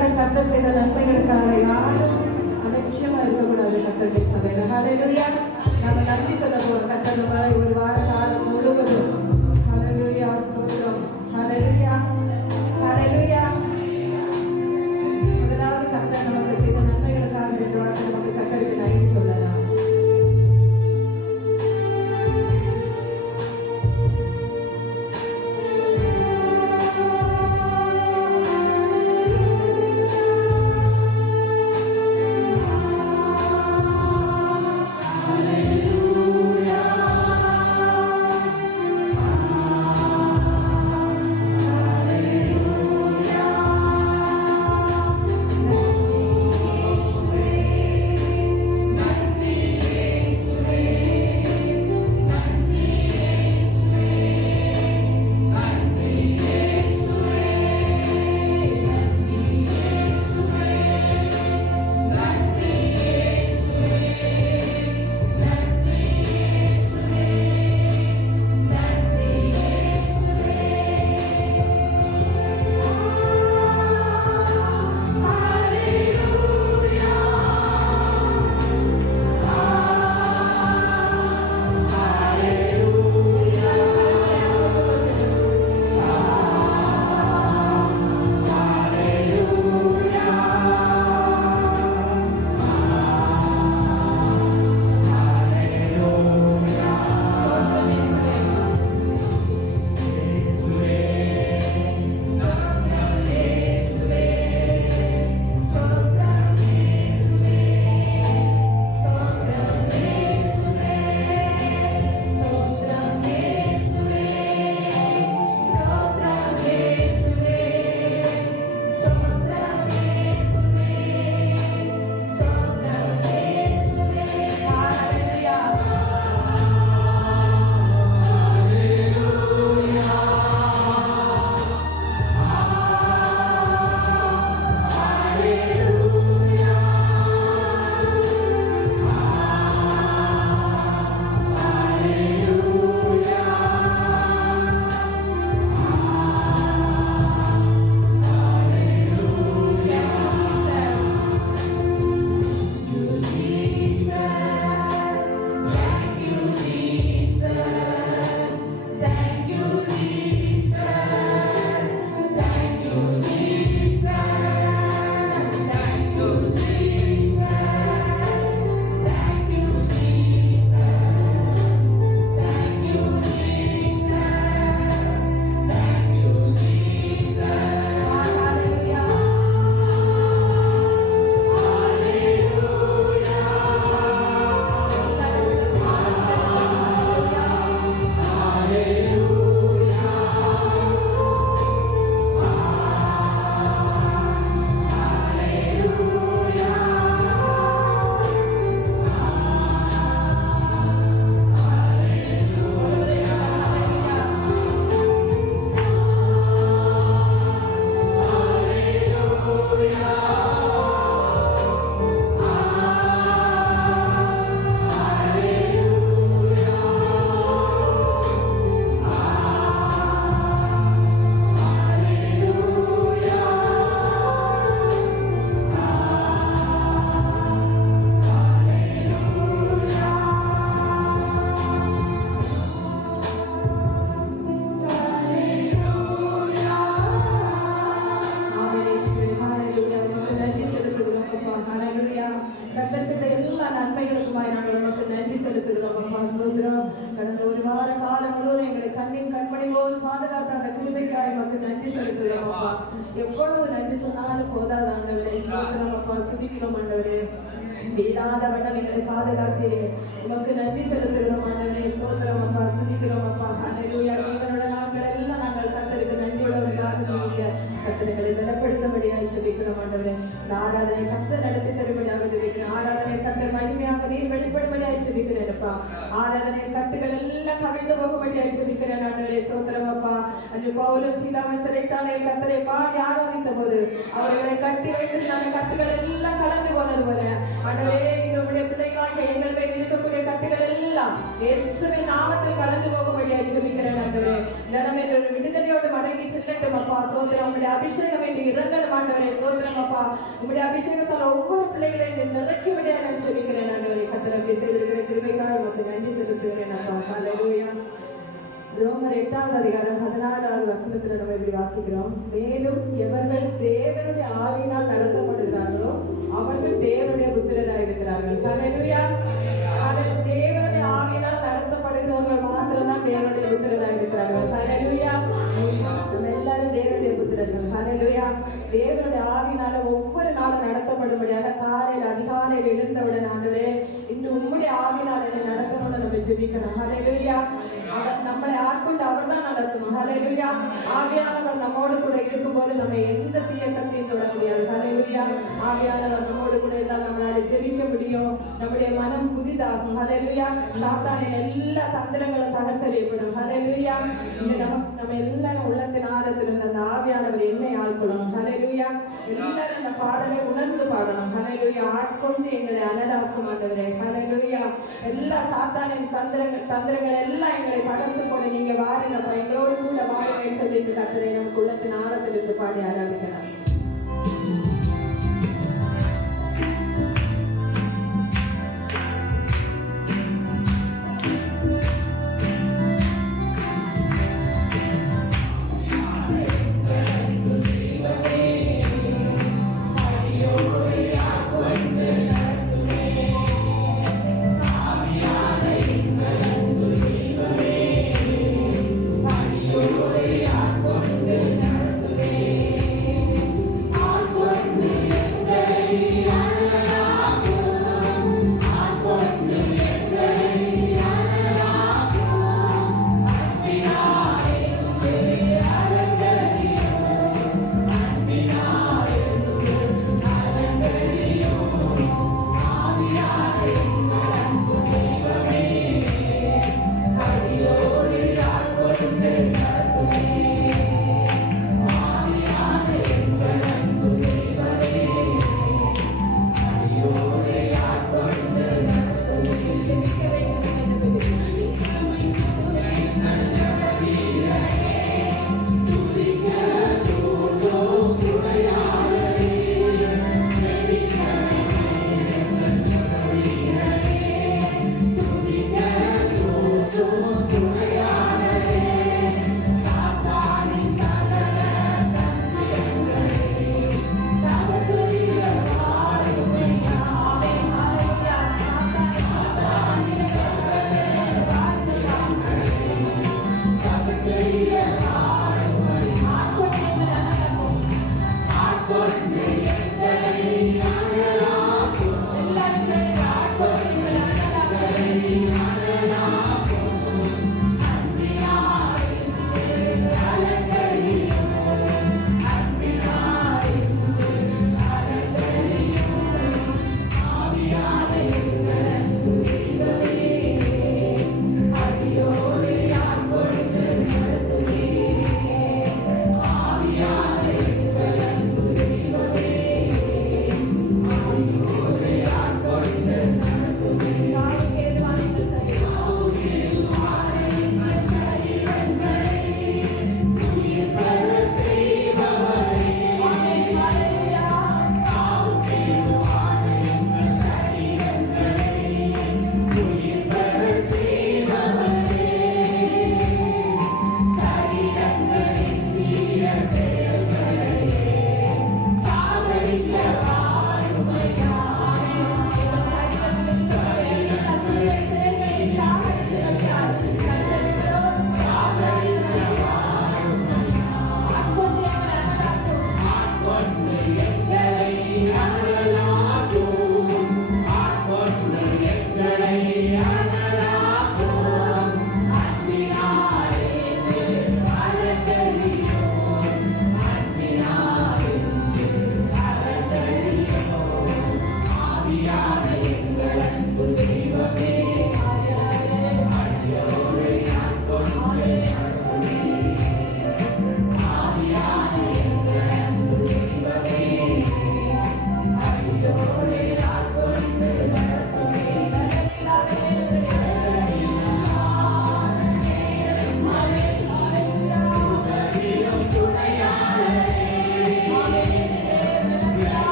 எல்லாரும் கர்த்தர் செய்த நன்மைகளுக்காக யாரும் அலட்சியமா இருக்கக்கூடாது. கர்த்தருடைய சபையில ஹல்லேலூயா. நாம நன்றி சொல்ல போறோம். கர்த்தர் ஒரு வார காலம் முழுவதும் ஹல்லேலூயா ஸ்தோத்திரம் ஹல்லேலூயா ஹல்லேலூயா. முதலாவது கர்த்தர் நமக்கு செய்த நன்மைகளுக்காக 2 வாரத்தை நமக்கு கர்த்தருக்கு நன்றி சொல்லலாம். கடந்த ஒரு வார காலம் முழுவதும் எங்களை கண்ணின் கண்மணி போல் பாதுகாத்த அந்த கிருபைக்காய் நமக்கு நன்றி செலுத்துகிறோம் அப்பா. எவ்வளவு நன்றி சொன்னாலும் போதாது ஆண்டவரே. ஸ்தோத்திரம் அப்பா, சுதிக்கிறோம் ஆண்டவரே. இல்லாத வண்ணம் எங்களை பாதுகாத்தீரே, உமக்கு நன்றி செலுத்துகிறோம் ஆண்டவரே. ஸ்தோத்திரம் அப்பா, சுதிக்கிறோம் அப்பா. ஹல்லேலூயா. ஜீவனுள்ள நாட்கள் எல்லாம் நாங்கள் கர்த்தருக்கு நன்றியுள்ளவர்களாக ஜீவிக்க கர்த்தர்களை பலப்படுத்தும்படியாய் ஜெபிக்கிறோம் ஆண்டவரே. ஆராதனை கர்த்தர் நடத்தி தரும்படியாக ஜெபிக்கிறேன். ஆராதனை கர்த்தர் மகிமையாக நீர் வெளிப்படும்படியாய் ஜெபிக்கிறேன் அப்பா. ஆராதனை கட்டுகள் எல்லாம் கவிழ்ந்து போகும்படியாய் ஜெபிக்கிறேன் ஆண்டவரே. ஸ்தோத்திரம் அப்பா. அன்று பவுலும் சீலாவும் சிறைச்சாலையில் கர்த்தரை பாடி ஆராதித்த போது அவர்களை கட்டி வைத்திருந்த கட்டுகள் எல்லாம் கலந்து போனது போல ஆண்டவரே, நம்முடைய பிள்ளைகளாக எங்கள் மேல் இருக்கக்கூடிய கட்டுகள் எல்லாம் இயேசுவின் நாமத்தில் கலந்து போகும்படியாய் ஜெபிக்கிறேன் ஆண்டவரே. ஜனம் என்ற ஒரு விடுதலையோடு மடங்கி செல்லட்டும் அப்பா. சோதரம் உம்முடைய அபிஷேகம் என்று இறங்கணும் ஆண்டவரே. சோதரம் அப்பா, உம்முடைய அபிஷேகத்தால் ஒவ்வொரு பிள்ளைகளையும் நிரப்பி விட நான் ஜெபிக்கிறேன் ஆண்டவரே. கர்த்தரே செய்திருக்கிற கிருபைக்காக உமக்கு நன்றி செலுத்துகிறேன் அப்பா. ஹல்லேலூயா. ரோமர் 8ஆம் அதிகாரம் 14ஆவது வசனத்துல நம்ம இப்படி வாசிக்கிறோம். மேலும் எவர்கள் தேவனுடைய ஆவியினால் நடத்தப்படுகிறார்களோ அவர்கள் தேவனுடைய புத்திரராய் இருக்கிறார்கள். ஹல்லேலூயா. தேவனுடைய ஆவியினால் நடத்தப்படுகிறவர்கள் மாத்திரம்தான் தேவனுடைய புத்திரராய் இருக்கிறார்கள். ஹல்லேலூயா. நம்ம எல்லாரும் தேவனுடைய புத்திரர்கள். ஹல்லேலூயா. தேவனுடைய ஆவியினால ஒவ்வொரு நாளும் நடத்தப்படும்படியாக காலையில் அதிகாலையில் எழுந்தவுடன் ஆண்டவரே இன்று உம்முடைய ஆவியினால் என்னை நடத்தணும்னு நம்ம ஜெபிக்கணும். ஹல்லேலூயா. அவர் நம்மளை ஆட்கொண்டு அவர் தான் நடத்தணும். ஹல்லேலூயா. ஆவியானவர் நம்மோடு கூட இருக்கும்போது நம்ம எந்த தீய சக்தியும் தொட முடியாது. ஹல்லேலூயா. ஆவியானவர் நம்மோடு கூட இருந்தால் நம்மளால ஜெபிக்க முடியும். நம்முடைய மனம் புதிதாகும். ஹல்லேலூயா. சாத்தானின் எல்லா தந்திரங்களும் தகர்த்தெறியப்படும். ஹல்லேலூயா. நம்ம எல்லாரும் உள்ளத்தின் ஆழத்திலிருந்து அந்த ஆவியானவர் என்னை ஆட்கொள்ளணும். ஹல்லேலூயா. எல்லாரும் இந்த பாடலை உணர்ந்து பாடணும். ஹல்லேலூயா. ஆட்கொண்டு எங்களை அனலாக்கும் ஆண்டவரே. ஹல்லேலூயா. எல்லா சாத்தானின் தந்திரங்கள் எல்லாம் எங்களை பகர்ந்து கொண்டு நீங்க வாருங்கப்பா, எங்களோடு கூட வாருங்க சொல்லிட்டு கர்த்தரை நமக்கு உள்ளத்தின் ஆழத்திலிருந்து பாடி ஆராதிக்கலாம். What?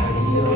அடியோ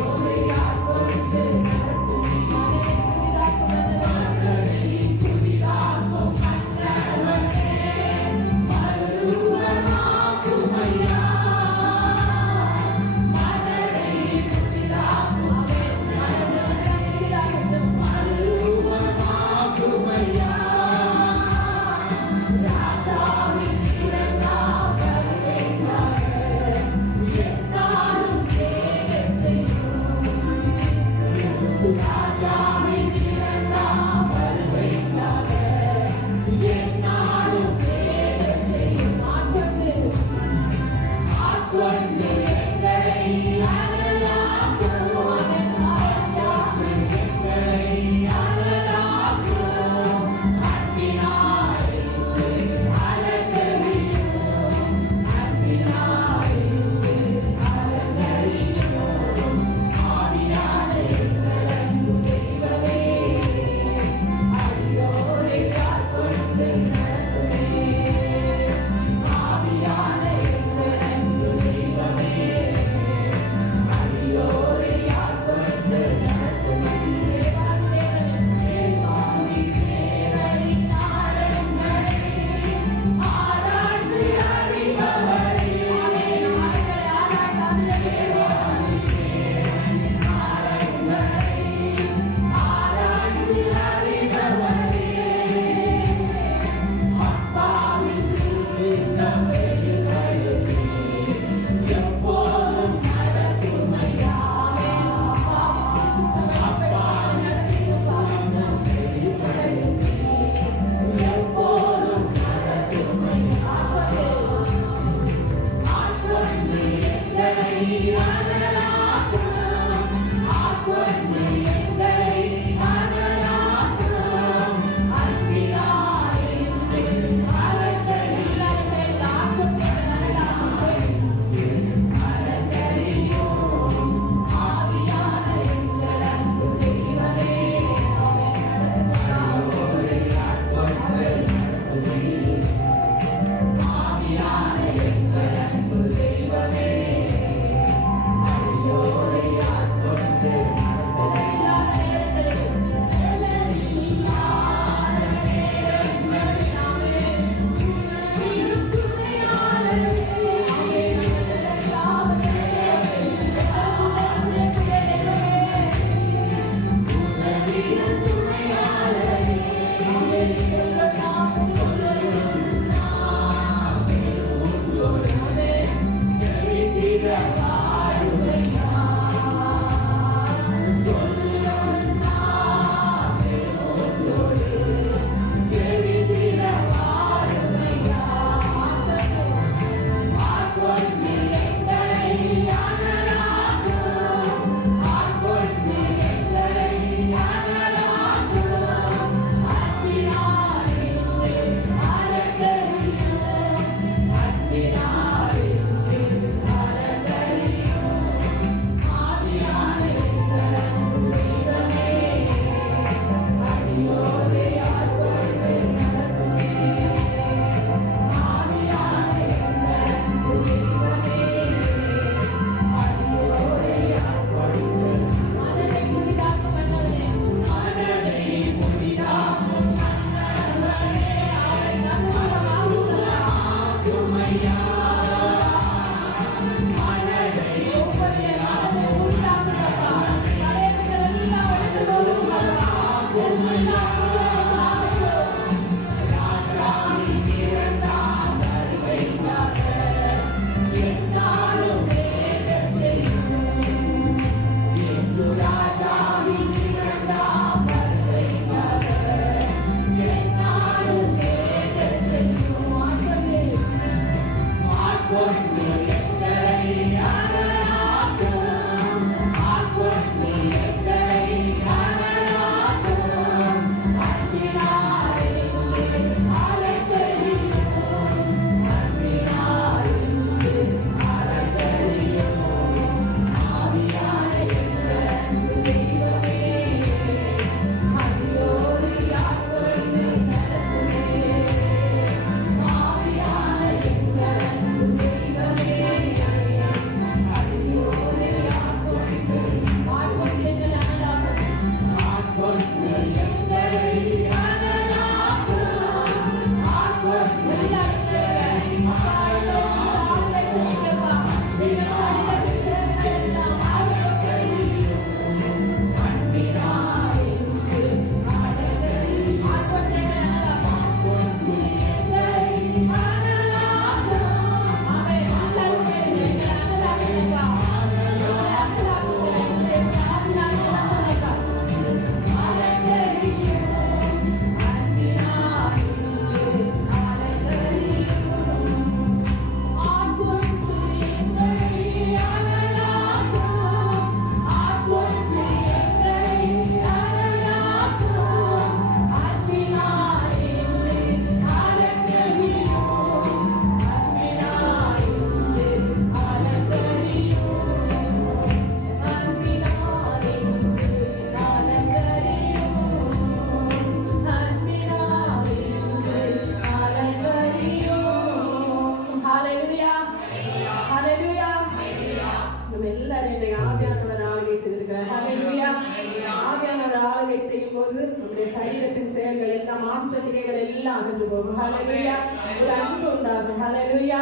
மாம்சத்திகைகள் எல்லாம் அகன்று போகும். ஹalleluya. ஒரு அன்பு உண்டாகும். ஹalleluya.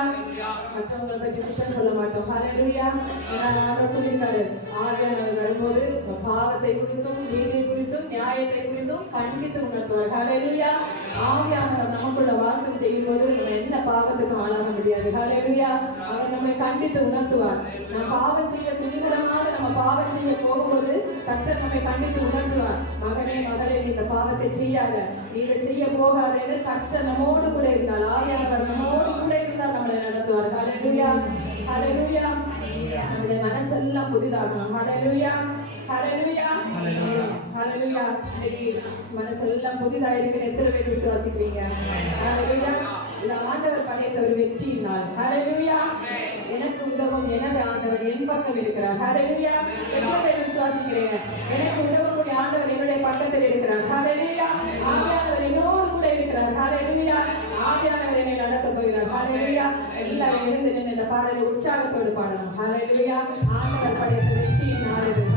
மற்றவங்களை பற்றி குற்றம் சொல்ல மாட்டோம். ஹalleluya. நான் சொல்லிட்டாரு, ஆவியானவர் வரும்போது பாவத்தை குறித்தும் நீதியை குறித்தும் நியாயத்தை குறித்தும் கண்டித்து உணர்த்துவார். ஹalleluya. ஆவியானவர் நமக்குள்ள வாசம் செய்யும் போது நம்ம என்ன பாவத்துக்கும் ஆளாக முடியாது. ஹalleluya. அவர் நம்மை கண்டித்து உணர்த்துவார். நாம் பாவம் செய்ய துணிகரமாக நம்ம பாவம் செய்ய போகும்போது கர்த்தர் நம்மை கண்டித்து உணர்த்துவார். மகனே மகளே, நீ இந்த பாவத்தை செய்யாத, நீ இதை செய்ய போகாத என்று கர்த்தர் நம்மோடு கூட இருந்தால், ஆவியானவர் நம்மோடு கூட இருந்தால் நம்மளை நடத்துவார். ஹalleluya. ஹalleluya. நம்முடைய மனசெல்லாம் புதிதாகணும். ஹalleluya. ஹalleluya. ஹalleluya. இன்னைக்கு மனசெல்லாம் புதிதாக இருக்கிற எத்தனை பேர் விசுவாசிக்கிறீங்க? ஹalleluya. இது ஆண்டவர் படைத்த ஒரு வெற்றியின் நாள். ஹalleluya. எனக்கு உதவும் எனது ஆண்டவர் என் பக்கம் இருக்கிறார். ஹalleluya. எத்தனை பேர் விசுவாசிக்கிறீங்க? எனக்கு உதவக்கூடிய ஆண்டவர் என்னுடைய பக்கத்தில் இருக்கிறார். ஹalleluya. ஆவியானவர் என்னோடு கூட இருக்கிறார். ஹalleluya. ஆவியானவர் என்னை நடத்த போகிறார். ஹalleluya. எல்லாரும் எழுந்து நின்று இந்த பாடலை உற்சாகத்தோடு பாடணும். ஹalleluya. ஆண்டவர் படைத்த வெற்றியின் நாள் இது.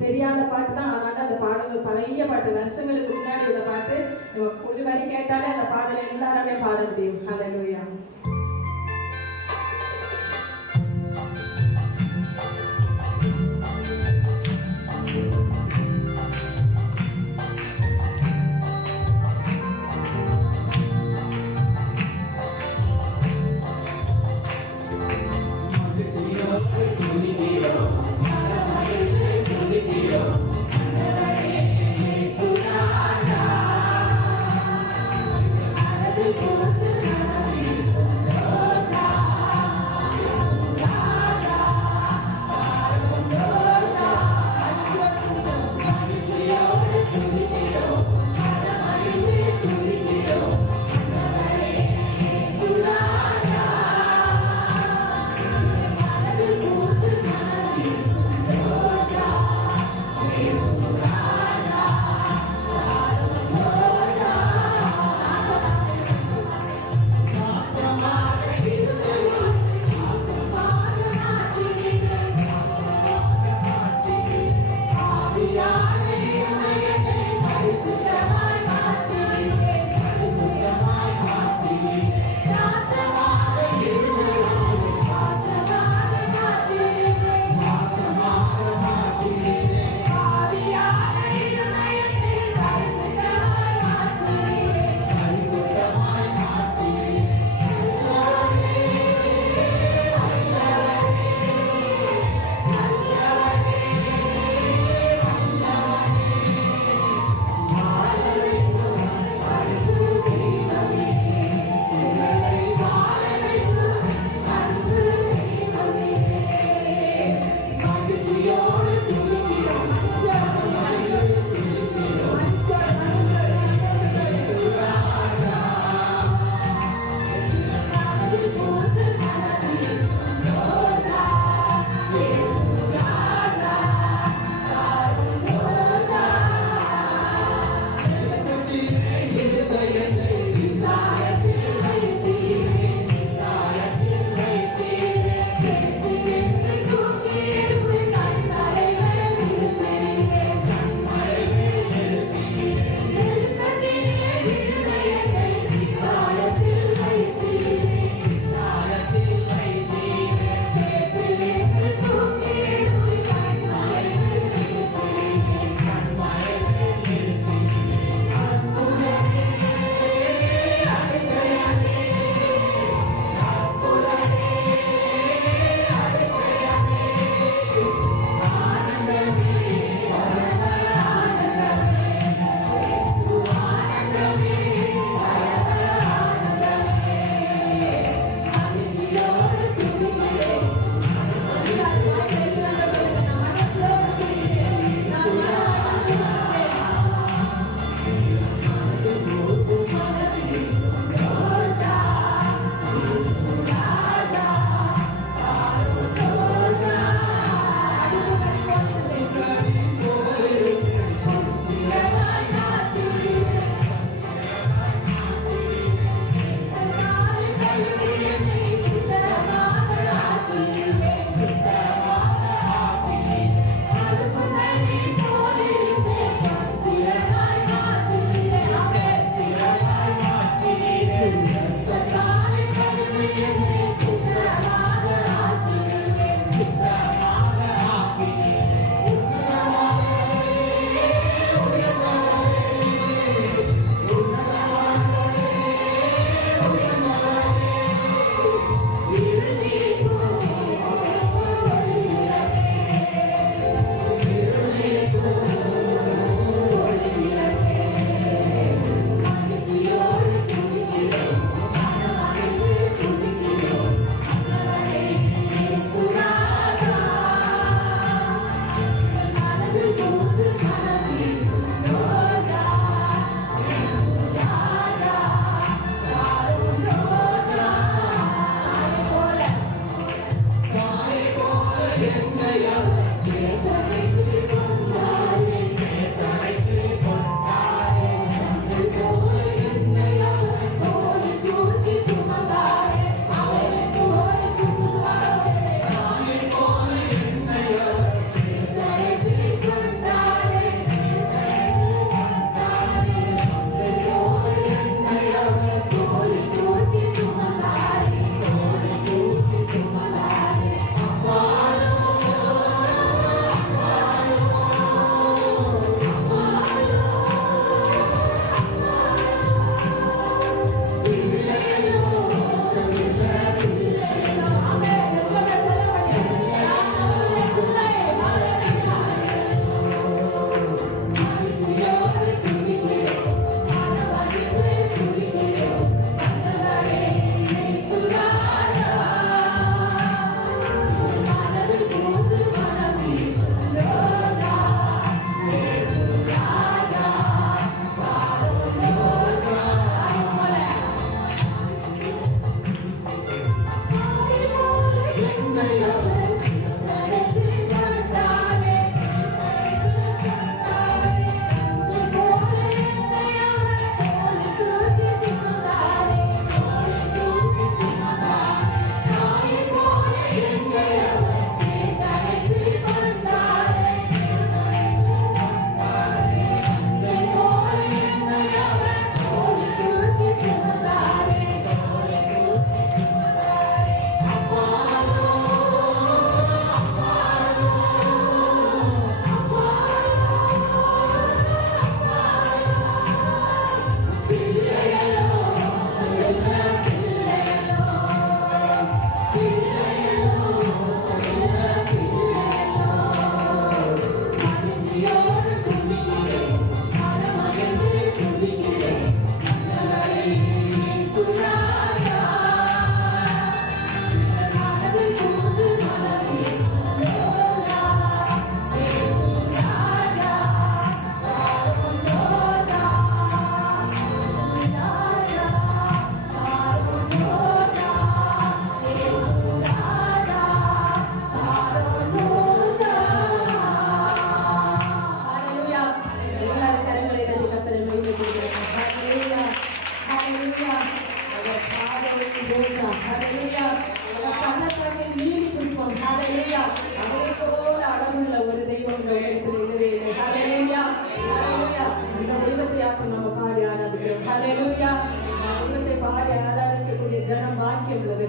தெரியாத பாட்டு தான். ஆனாலும் அந்த பாடல் பழைய பாட்டு, வருஷங்களுக்கு முன்னாடி உள்ள பாட்டு. ஒரு வரி கேட்டாலே அந்த பாடலை எல்லாராலே பாட முடியும். ஹல்லேலூயா. Thank you.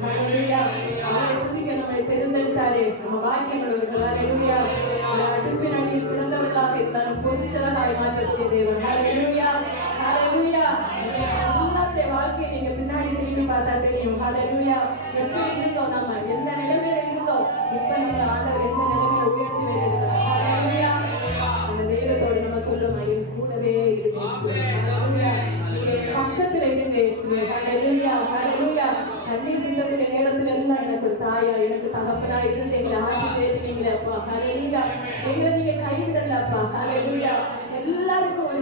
ஹalleluya. அவரை துதிக்க நம்மை தெரிந்தெடுத்தாரே, நம்ம பாக்கியமுள்ளவர்கள். ஹalleluya. அடுப்பின் அடியில் கிடந்தவர்களாக இருந்தாலும் பொருட்சலாய் மாற்றக்கூடிய தேவன். ஹalleluya, ஹalleluya. எல்லாருடைய வாழ்க்கையை நீங்க பின்னாடி திரும்பி பார்த்தா தெரியும். ஹalleluya. எப்படி இருந்தோம், நம்ம எந்த நிலைமையில இருந்தோம், இப்ப நம்ம ஆண்டவர் எந்த நிலைமையில உயர்த்தி வைக்கிறார். ஹalleluya. இந்த தெய்வத்தோடு நம்ம சொல்லுமா, என் கூடவே இருங்க இயேசுவே. ஹalleluya. பக்கத்துல இருங்க இயேசுவே. ஹalleluya, ஹalleluya. கண்ணீர் சிந்தக்கூடிய நேரத்துல எல்லாம் எனக்கு ஒரு தாயா, எனக்கு தகப்பனா இருந்து எங்களை ஆட்சி தேடினீங்களே அப்பா. ஹalleluya. எங்களை நீங்க கைவிடல அப்பா. ஹalleluya. எல்லாருக்கும் ஒரு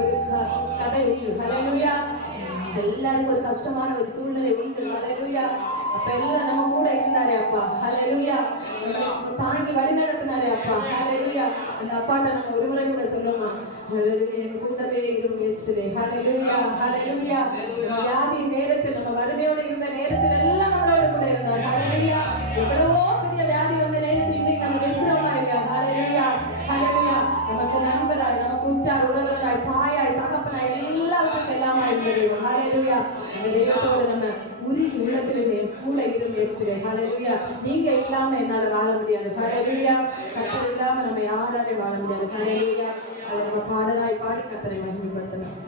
ஒரு கதை உண்டு. ஹalleluya. எல்லாருக்கும் ஒரு கஷ்டமான ஒரு சூழ்நிலை உண்டு. ஹalleluya. அப்ப எல்லாம் நம்ம கூட இருந்தாரே அப்பா. ஹalleluya. தாண்டி வழி நடத்தினாரே அப்பா. ஹalleluya. அந்த அப்பாட்ட நம்ம ஒரு முறை கூட சொல்லுமா, என் கூடவே இரும் இயேசுவே. ஹalleluya, ஹalleluya. வியாதி நேரத்தில், நம்ம வறுமையோட இருந்த நேரத்தில் எல்லாம் நம்மளோட கூட இருந்தார். ஹalleluya. எவ்வளவோ பெரிய வியாதி நம்ம நேரத்தில் இன்னைக்கு நம்ம இருக்கிறோமா இல்லையா? ஹalleluya, ஹalleluya. நமக்கு நண்பராய், நமக்கு உற்றார் உறவினராய், தாயாய், தகப்பனாய், எல்லாத்துக்கும் எல்லாமா இருந்தது. ஹalleluya. இந்த தெய்வத்தோடு நம்ம உருகி உள்ளத்திலே கூட இரும் இயேசுவே. ஹalleluya. நீங்க இல்லாம என்னால வாழ முடியாது. ஹalleluya. கர்த்தர் இல்லாம நம்ம யாராலே வாழ முடியாது. ஹalleluya. அதை நம்ம பாடலாய் பாடி கர்த்தரை மகிமைப்படுத்தலாம்.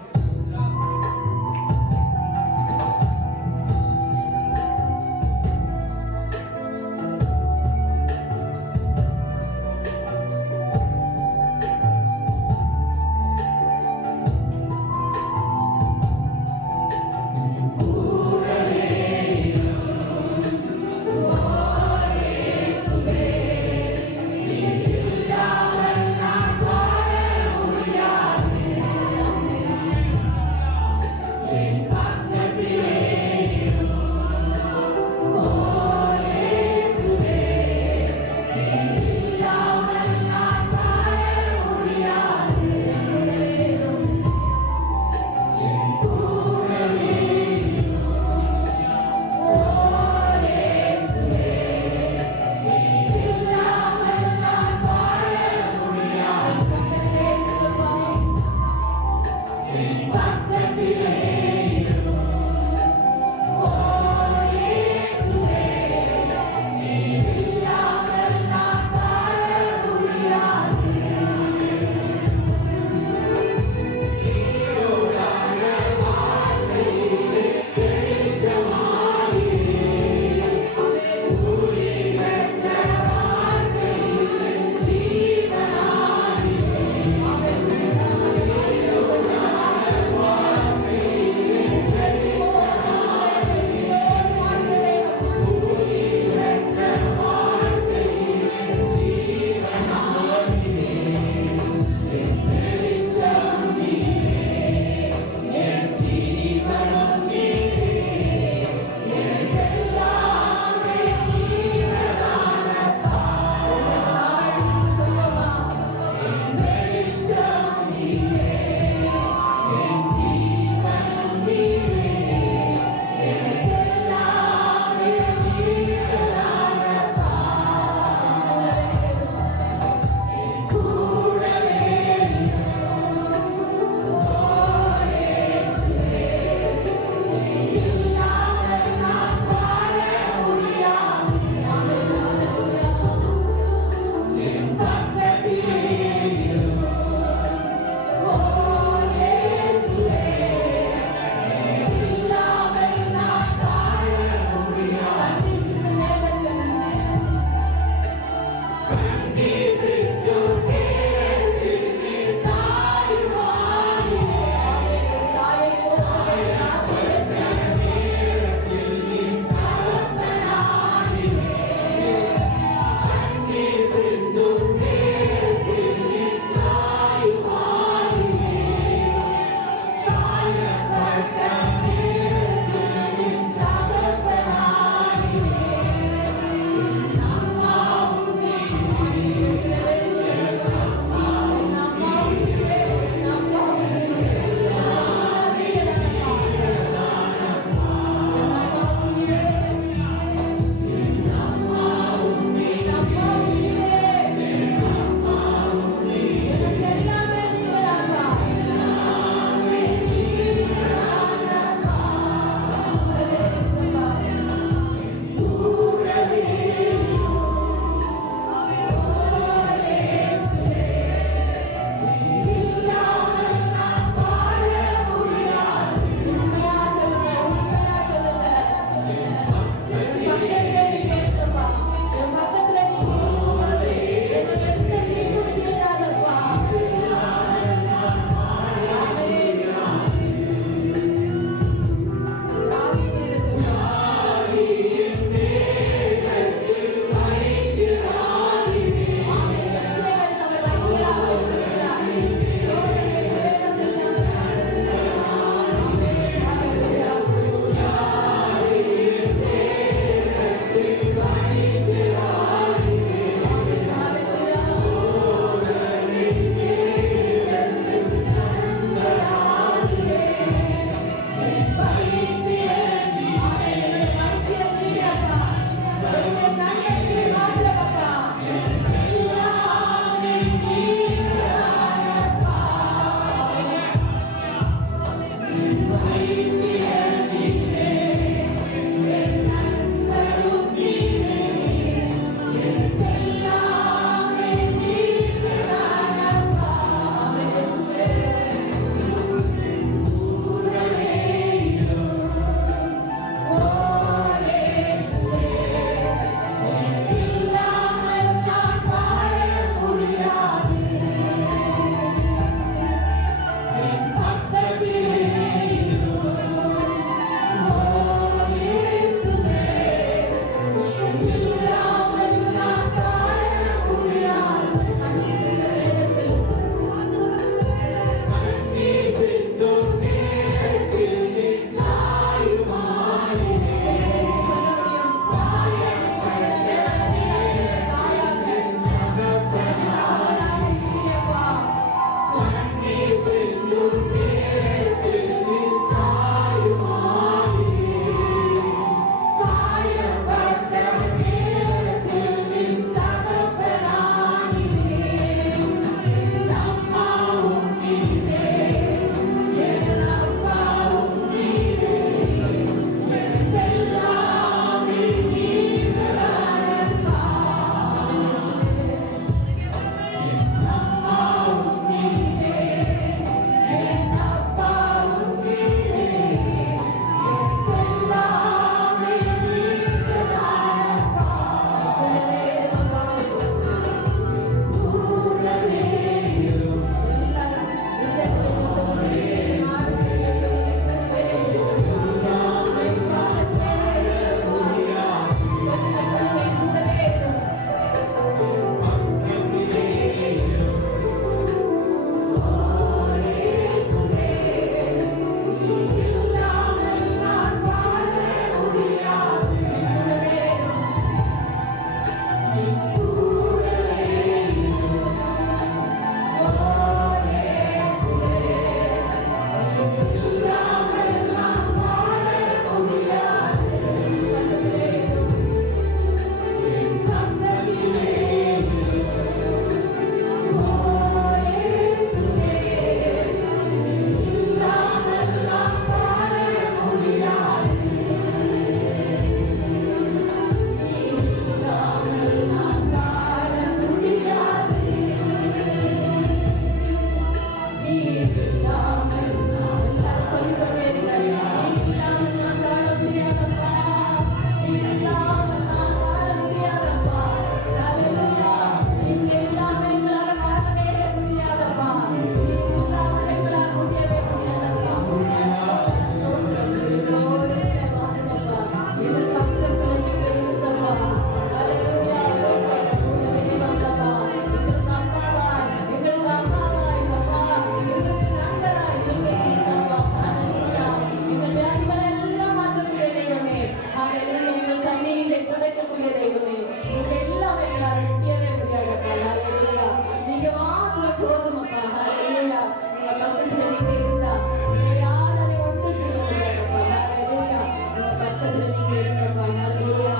போதுமப்பா. ஹalleluya. எங்க பக்கத்துல நீங்க இருந்தா எங்களை யாராலையும் ஒன்றும் செய்ய முடியாதுப்பா. ஹalleluya. எங்க பக்கத்துல நீங்க இருங்கப்பா. ஹalleluya.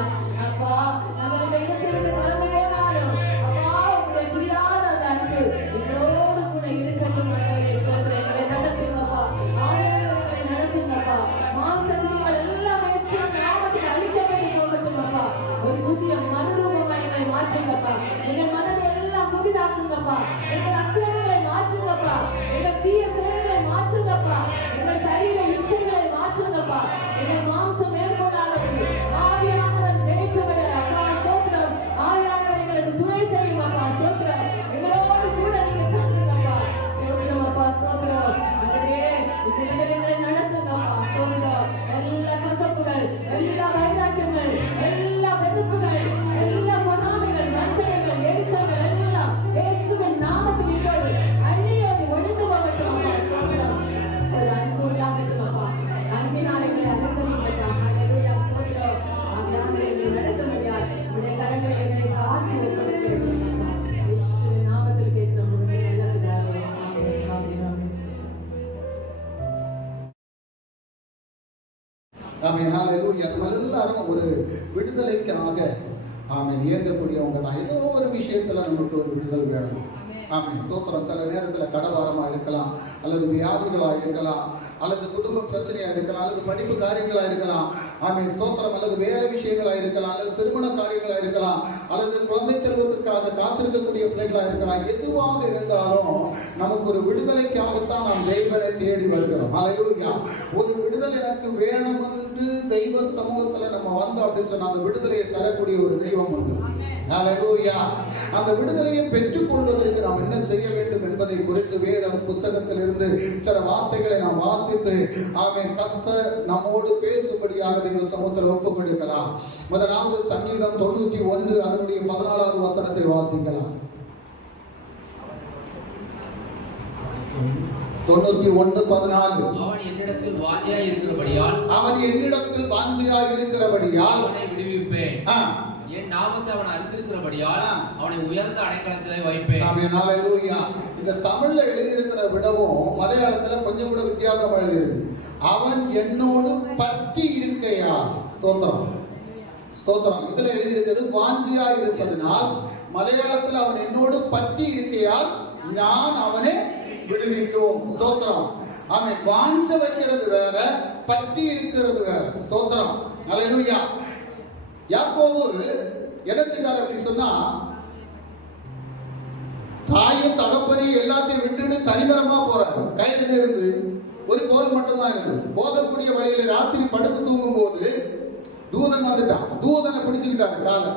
அப்பா நாங்கள் இந்த இடத்திலிருந்து கடந்து போனாலும் அப்பா உங்களுடைய தீராத அந்த அன்பு எங்களோடு கூட இருக்கட்டும். சோதனை எங்களை நடத்துங்கப்பா. ஆளுநர்களை நடத்துங்கப்பா. மாம்சத்திரிகள் எல்லாம் இயேசுவின் நாமத்தில் அழிக்கப்பட்டு போகட்டும் அப்பா. ஒரு புதிய மறுரூபமா எங்களை மாற்றுங்கப்பா. எங்கள் மனதை எல்லாம் புதிதாக்குங்கப்பா. எங்கள் அக்கிரமங்களை மாற்றுங்கப்பா. எங்கள் தீய செயல்களை மாற்றுங்கப்பா. எங்கள் சரீர இச்சைகளை மாற்றுங்கப்பா. எங்கள் மாம்சம் மேற்கொள்ளாதது ஆவியானவர் ஜெயிக்கும்படி அப்பா ஸ்தோத்திரம். ஆவியானவர் எங்களுக்கு துணை செய்யும் அப்பா ஸ்தோத்திரம். எங்களோடு கூட நீங்க தங்குங்கப்பா ஸ்தோத்திரம் அப்பா ஸ்தோத்திரம். ஆண்டவரே இந்த எங்களை நடத்துங்கப்பா ஸ்தோத்திரம். எல்லா கசப்புகள், எல்லா வைராக்கியங்கள், எல்லா வெறுப்புகள், எல்லா பொறாமைகள், வஞ்சனைகள், எரிச்சல்கள் எல்லாம் இயேசுவின் நாமத்தில் இன்றோடு அந்நியோடு ஒழிந்து போகட்டும் அப்பா ஸ்தோத்திரம். ஒரு அன்பு உண்டாகட்டும் அப்பா. அன்பினால் எங்களை அழைத்தவங்கப்பா. ஹalleluya ஸ்தோத்திரம். ஆவியானவரே எங்களை நடத்தும்படியாய் உடைய கரங்களை எங்களை காட்டி ஒப்படைக்கிறோம் அப்பா. இயேசுவின் நாமத்தில் கேட்கிறோம் உம்முடைய நல்ல பிதாவே. ஆமென். ஆமென். ஆமென். ஆமென். ஹalleluya. நம்ம எல்லாரும் ஒரு விடுதலைக்காக ஆமென் இயங்கக்கூடியவங்க தான். ஏதோ ஒரு விஷயத்துல நமக்கு ஒரு விடுதலை வேணும். ஆமென். ஸ்தோத்திரம். சில நேரத்தில் கடவாரமா இருக்கலாம், அல்லது வியாதிகளா இருக்கலாம், அல்லது குடும்ப பிரச்சனையா இருக்கலாம், அல்லது படிப்பு காரியங்களா இருக்கலாம். ஆமென். ஸ்தோத்திரம். அல்லது வேலை விஷயங்களா இருக்கலாம், அல்லது திருமண காரியங்களா இருக்கலாம், அல்லது குழந்தை செல்வதற்காக காத்திருக்கக்கூடிய பிள்ளைகளா இருக்கலாம். எதுவாக இருந்தாலும் நமக்கு ஒரு விடுதலைக்காகத்தான் நாம் தெய்வனை தேடி வருகிறோம். ஹalleluya. ஒரு விடுதலை எனக்கு வேணும் என்று தெய்வ சமூகத்துல நம்ம வந்தோம் அப்படின்னு சொன்னா அந்த விடுதலையை தரக்கூடிய ஒரு தெய்வம் உண்டு. ஹalleluya. அந்த விடுதலையை பெற்றுக் கொள்வதற்கு நாம் என்ன செய்ய வேண்டும் என்பதை குறித்து வேத புத்தகத்திலிருந்து சில வார்த்தைகளை நாம் வாசித்து ஆமென் கர்த்தர் நம்மோடு பேசும்படியாக தெய்வ சமூகத்தில் ஒப்புக் கொடுக்கலாம். முதலாவது சங்கீதம் 91 அதனுடைய 14வது வசனத்தை வாசிக்கலாம். 91:14. அவன் என்னிடத்தில் வாஞ்சியாய் இருக்கிறபடியால் அவனை விடுவிப்பேன். என் நாமத்தை அவன் அறிந்திருக்கிறபடியால் அவனை உயர்ந்த அடைக்கலத்திலே வைப்பேன். ஆமென். ஹalleluya. இந்த தமிழ்ல எழுதியிருக்கிற விடவும் மலையாளத்துல கொஞ்சம் கூட வித்தியாசமா எழுதியிருக்கு. அவன் என்னோடு பற்றி இருக்கையா. ஸ்தோத்திரம். ஸ்தோத்திரம். இதுல எழுதியிருக்கிறது வாஞ்சியா இருப்பதனால், மலையாளத்தில் அவன் என்னோடு பற்றி இருக்கையால் நான் அவனை விடுவிக்கும். ஸ்தோத்திரம். அவன் வாஞ்ச வைக்கிறது வேற, பற்றி இருக்கிறது வேற. ஸ்தோத்திரம். ஹalleluya. யாக்கோபு என்ன செய்தார் அப்படி சொன்னா, தாயும் தகப்பனையும் எல்லாத்தையும் விட்டுட்டு தனிமரமா போறாரு. கையில இருந்து ஒரு கோல் மட்டும்தான் இருக்கு. போகக்கூடிய வழியில ராத்திரி படுத்து தூங்கும் போது தூதன் வந்துட்டான். தூதனை பிடிச்சிருக்காரு காலை.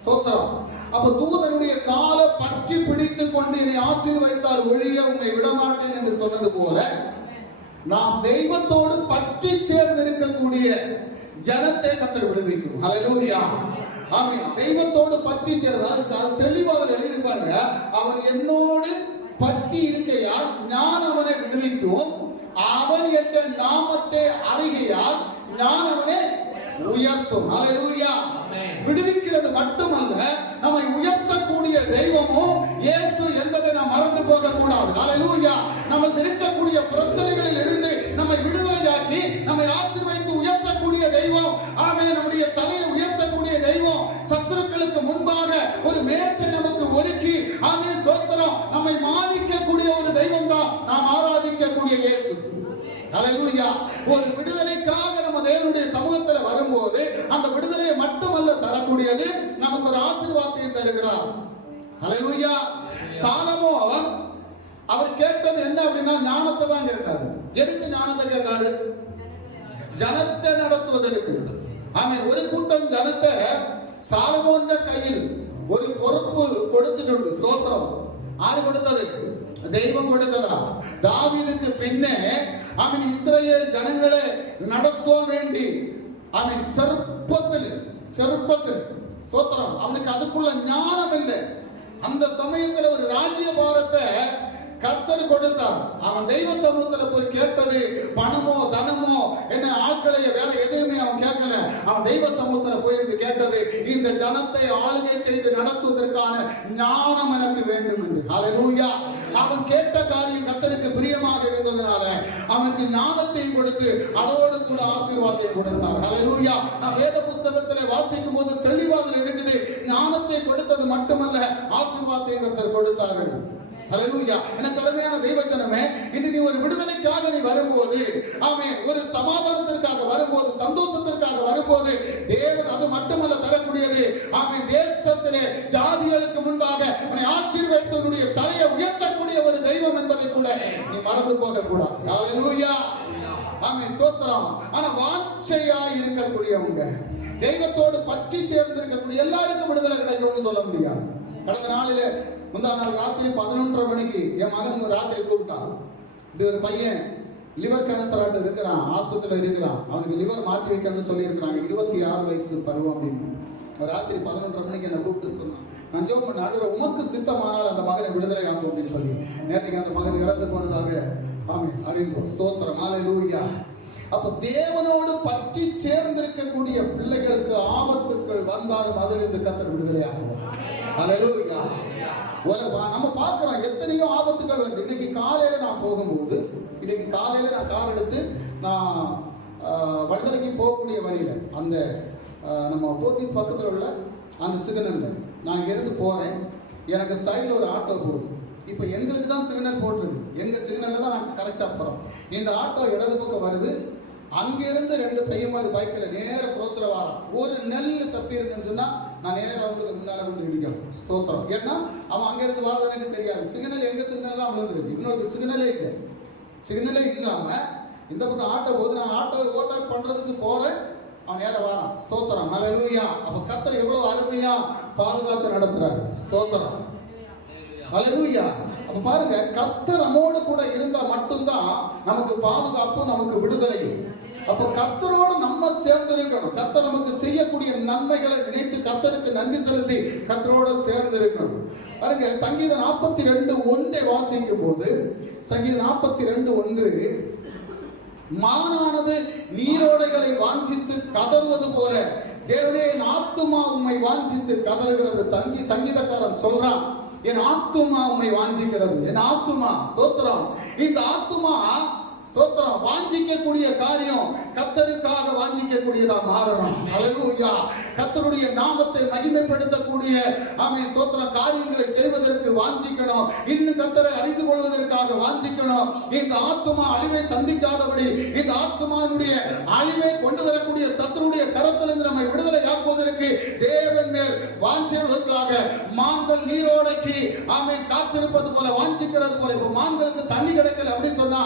ஸ்தோத்திரம். அப்ப தூதனுடைய காலை பற்றி பிடித்து கொண்டு என்னை ஆசீர்வதித்தால் ஒழிய உன்னை விடமாட்டேன் என்று சொன்னது போல, நாம் தெய்வத்தோடு பற்றி சேர்ந்து இருக்கக்கூடிய ஜனத்தை கர்த்தர் விடுவிக்கும். ஹalleluya. ஆமென். தெய்வத்தோடு பற்றி சேர்ந்து, அது தெளிவாக எழுதியிருப்பாங்க. அவன் என்னோடு பற்றி இருக்கையால் நான் அவனை விடுவிக்கும். அவன் என்ற நாமத்தை அறிகையால் நான் அவனை உயர்த்தும். ஹalleluya. விடுவிக்கிறது மட்டுமல்ல, நம்மை உயர்த்தக்கூடிய தெய்வமும் இயேசு என்பதை நாம் மறந்து போக கூடாது. ஹalleluya. நமக்கு இருக்கக்கூடிய பிரச்சனைகளில் இருந்து நம்மை விடுதலையாக்கி நம்மை ஆசீர்வதித்து உயர்த்தக்கூடிய தெய்வம். ஆமென். நம்முடைய தலையை உயர்த்தக்கூடிய தெய்வம். சத்துருக்களுக்கு முன்பாக ஒரு மேசை நமக்கு ஒதுக்கி ஆமென் ஸ்தோத்திரம் நம்மை மானிக்கக்கூடிய ஒரு தெய்வம் தான் நாம் ஆராதிக்கக்கூடிய இயேசு. ஹalleluya. ஒரு விடுதலைக்காக நம்ம தேவனுடைய சமூகத்தில் வரும்போது அந்த விடுதலையை மட்டுமல்ல தரக்கூடியது, நமக்கு ஒரு ஆசீர்வாதத்தை தருகிறார். ஹalleluya. சாலமோன் அவர் கேட்டது என்ன அப்படின்னா ஞானத்தை தான் கேட்டாரு. எதுக்கு ஞானத்தை கேட்டாரு? ஜனத்தை நடத்துவதற்கு. ஆமென். ஒரு கூட்டம் ஜனத்தை சாலமோன் கையில் ஒரு பொறுப்பு கொடுத்துட்டு, ஸ்தோத்திரம். ஆறு கொடுத்தது? தெய்வம் கொடுத்ததா? தாவீதுக்கு பின்னே அவன் இஸ்ரவேல் ஜனங்களை நடத்த வேண்டி அவன் செருப்பத்தில் ஸ்தோத்திரம். அவனுக்கு அதுக்குள்ள ஞானம் இல்லை. அந்த சமயத்துல ஒரு ராஜ்ய பாரத்தை கர்த்தர் கொடுத்தார். அவன் தெய்வ சமூகத்துல போய் கேட்டது பணமோ தனமோ என்ன ஆட்களை வேற எதுவுமே அவன் கேட்கல. அவன் தெய்வ சமூகத்துல போயிருந்து கேட்டது, இந்த ஜனத்தை ஆளுகை செய்து நடத்துவதற்கான ஞானம் எனக்கு வேண்டும் என்று. ஹalleluya. அவன் அவனுக்கு ஞானத்தையும் கொடுத்து அதோடு கூட ஆசீர்வாதத்தை கொடுத்தார். ஹல்லேலூயா. நான் வேத புத்தகத்திலே வாசிக்கும் போது தெளிவாக இருக்குது, ஞானத்தை கொடுத்தது மட்டுமல்ல, ஆசீர்வாதத்தை கர்த்தர் கொடுத்தார். ஹல்லேலூயா. எனக்கு அருமையான தெய்வஜனமே, இன்று நீ ஒரு விடுதலைக்காக நீ வரும்போது, ஆமென், ஒரு சமாதானத்திற்காக வரும்போது, சந்தோஷத்திற்காக வரும்போது, தேவன் அது மட்டுமல்ல தரக்கூடியது, ஆமென், தேசத்திலே ஜாதிகளுக்கு முன்பாக உன்னை ஆசீர்வதித்தவருடைய தலையை உயர்த்தக்கூடிய ஒரு தெய்வம் என்பதை கூட நீ மறந்து போக கூடாது. ஹல்லேலூயா. ஆமென், ஸ்தோத்திரம். ஆனா வாஞ்சையா இருக்கக்கூடியவங்க, தெய்வத்தோடு பற்றி சேர்ந்திருக்கக்கூடிய எல்லாருக்கும் விடுதலை கிடைக்கும்னு சொல்ல முடியாது. கடந்த நாளிலே முந்தா நாள் ராத்திரி 11:30 மணிக்கு என் மகன் ராத்திரி கூப்பிட்டான். இப்படி ஒரு பையன் லிவர் கேன்சர் இருக்கிறான், ஆஸ்பத்திரியில் இருக்கிறான், அவனுக்கு லிவர் மாற்றி வைக்கணும்னு சொல்லி இருக்கிறாங்க, 26 வயசு பருவம் அப்படின்னு. ராத்திரி 11:30 மணிக்கு என்னை கூப்பிட்டு சொன்னான். நான் ஜோம் பண்ண ஆண்டவரே, உமக்கு சித்தமானால் அந்த மகனை விடுதலை ஆக்கும் அப்படின்னு சொல்லி. நேற்றுக்கு அந்த மகன் இறந்து போனதாக ஆமென் அறிந்தோம். ஸ்தோத்திரம். ஹல்லேலூயா. அப்ப தேவனோடு பற்றி சேர்ந்திருக்கக்கூடிய பிள்ளைகளுக்கு ஆபத்துக்கள் வந்தாலும் அதிலிருந்து கர்த்தர் விடுதலை ஆக்குவார். ஹல்லேலூயா. நம்ம பார்க்கிறோம் எத்தனையோ ஆபத்துகள் வருது. இன்னைக்கு காலையில நான் போகும்போது, இன்னைக்கு காலையில நான் கார் எடுத்து நான் வடதலைக்கு போகக்கூடிய வழியில அந்த நம்ம போத்தீஸ் பக்கத்தில் உள்ள அந்த சிக்னல்ல நான் இங்கிருந்து போறேன். எனக்கு சைடில் ஒரு ஆட்டோ போகுது. இப்போ எங்களுக்கு தான் சிக்னல் போட்டிருக்கு, எங்க சிக்னல்ல தான் நாங்கள் கரெக்டாக போகிறோம். இந்த ஆட்டோ இடது பக்கம் வருது. அங்கிருந்து 2 பையன்மாரி பைக்கில் நேர க்ரோஸ்ல வரான். ஒரு நெல் தப்பி இருந்துன்னு சொன்னா நான் நேரம் அவங்களுக்கு முன்னால கொண்டு இடிக்கணும். ஸ்தோத்திரம். ஏன்னா அவன் அங்கிருந்து வரது எனக்கு தெரியாது. சிக்னல் எங்க சிக்னல் தான் விழுந்துருக்கு, இன்னொரு சிக்னலே இல்லை. சிக்னலே இல்லாம இந்த பக்கம் ஆட்டோ போது நான் ஆட்டோ ஓவர்டேக் பண்றதுக்கு போறேன், அவன் நேரம் வரான். ஸ்தோத்திரம். ஹல்லேலூயா. அப்ப கர்த்தர் எவ்வளவு அருமையா பாதுகாத்து நடத்துறாரு. ஸ்தோத்திரம். ஹல்லேலூயா. அப்ப பாருங்க, கர்த்தர் நம்மோடு கூட இருந்தா மட்டும்தான் நமக்கு பாதுகாப்பு, நமக்கு விடுதலையும். அப்ப கர்த்தரோடு நம்ம சேர்ந்து இருக்கணும். கர்த்தர் நமக்கு செய்யக்கூடிய நன்மைகளை நினைத்து கர்த்தருக்கு நன்றி செலுத்தி கர்த்தரோடு சேர்ந்து இருக்கணும். பாருங்க, சங்கீதம் 42:1 வாசிக்கும் போது, சங்கீதம் 42:1, மானானது நீரோடைகளை வாஞ்சித்து கதறுவது போல தேவனே என் ஆத்துமா உம்மை வாஞ்சித்து கதறுகிறது. தங்கி சங்கீதக்காரன் சொல்றான், என் ஆத்துமா உம்மை வாஞ்சிக்கிறது. என் ஆத்துமா. ஸ்தோத்திரம். இந்த ஆத்துமா ஸ்தோத்திரம் வாஞ்சிக்கக்கூடிய காரியம் கர்த்தருக்காக வாஞ்சிக்கக்கூடியதா மாறணும். ஹல்லேலூயா. கர்த்தருடைய நாமத்தை மகிமைப்படுத்தக்கூடிய ஆமென் ஸ்தோத்திர காரியங்களை செய்வதற்கு வாஞ்சிக்கணும். இன்னும் கர்த்தரை அறிந்து கொள்வதற்காக வாஞ்சிக்கணும். இந்த ஆத்துமா அழிவை சந்திக்காதபடி, இந்த ஆத்துமாவுடைய அழிவை கொண்டு வரக்கூடிய சத்துருடைய கரத்திலிருந்து நம்மை விடுதலை ஆக்குவதற்கு தேவன் மேல் வாஞ்சியுள்ளவர்களாக, மான்கள் நீரோடைக்கு ஆமென் காத்திருப்பது போல வாஞ்சிக்கிறது போல. இப்ப மான்களுக்கு தண்ணி கிடைக்கல அப்படி சொன்னா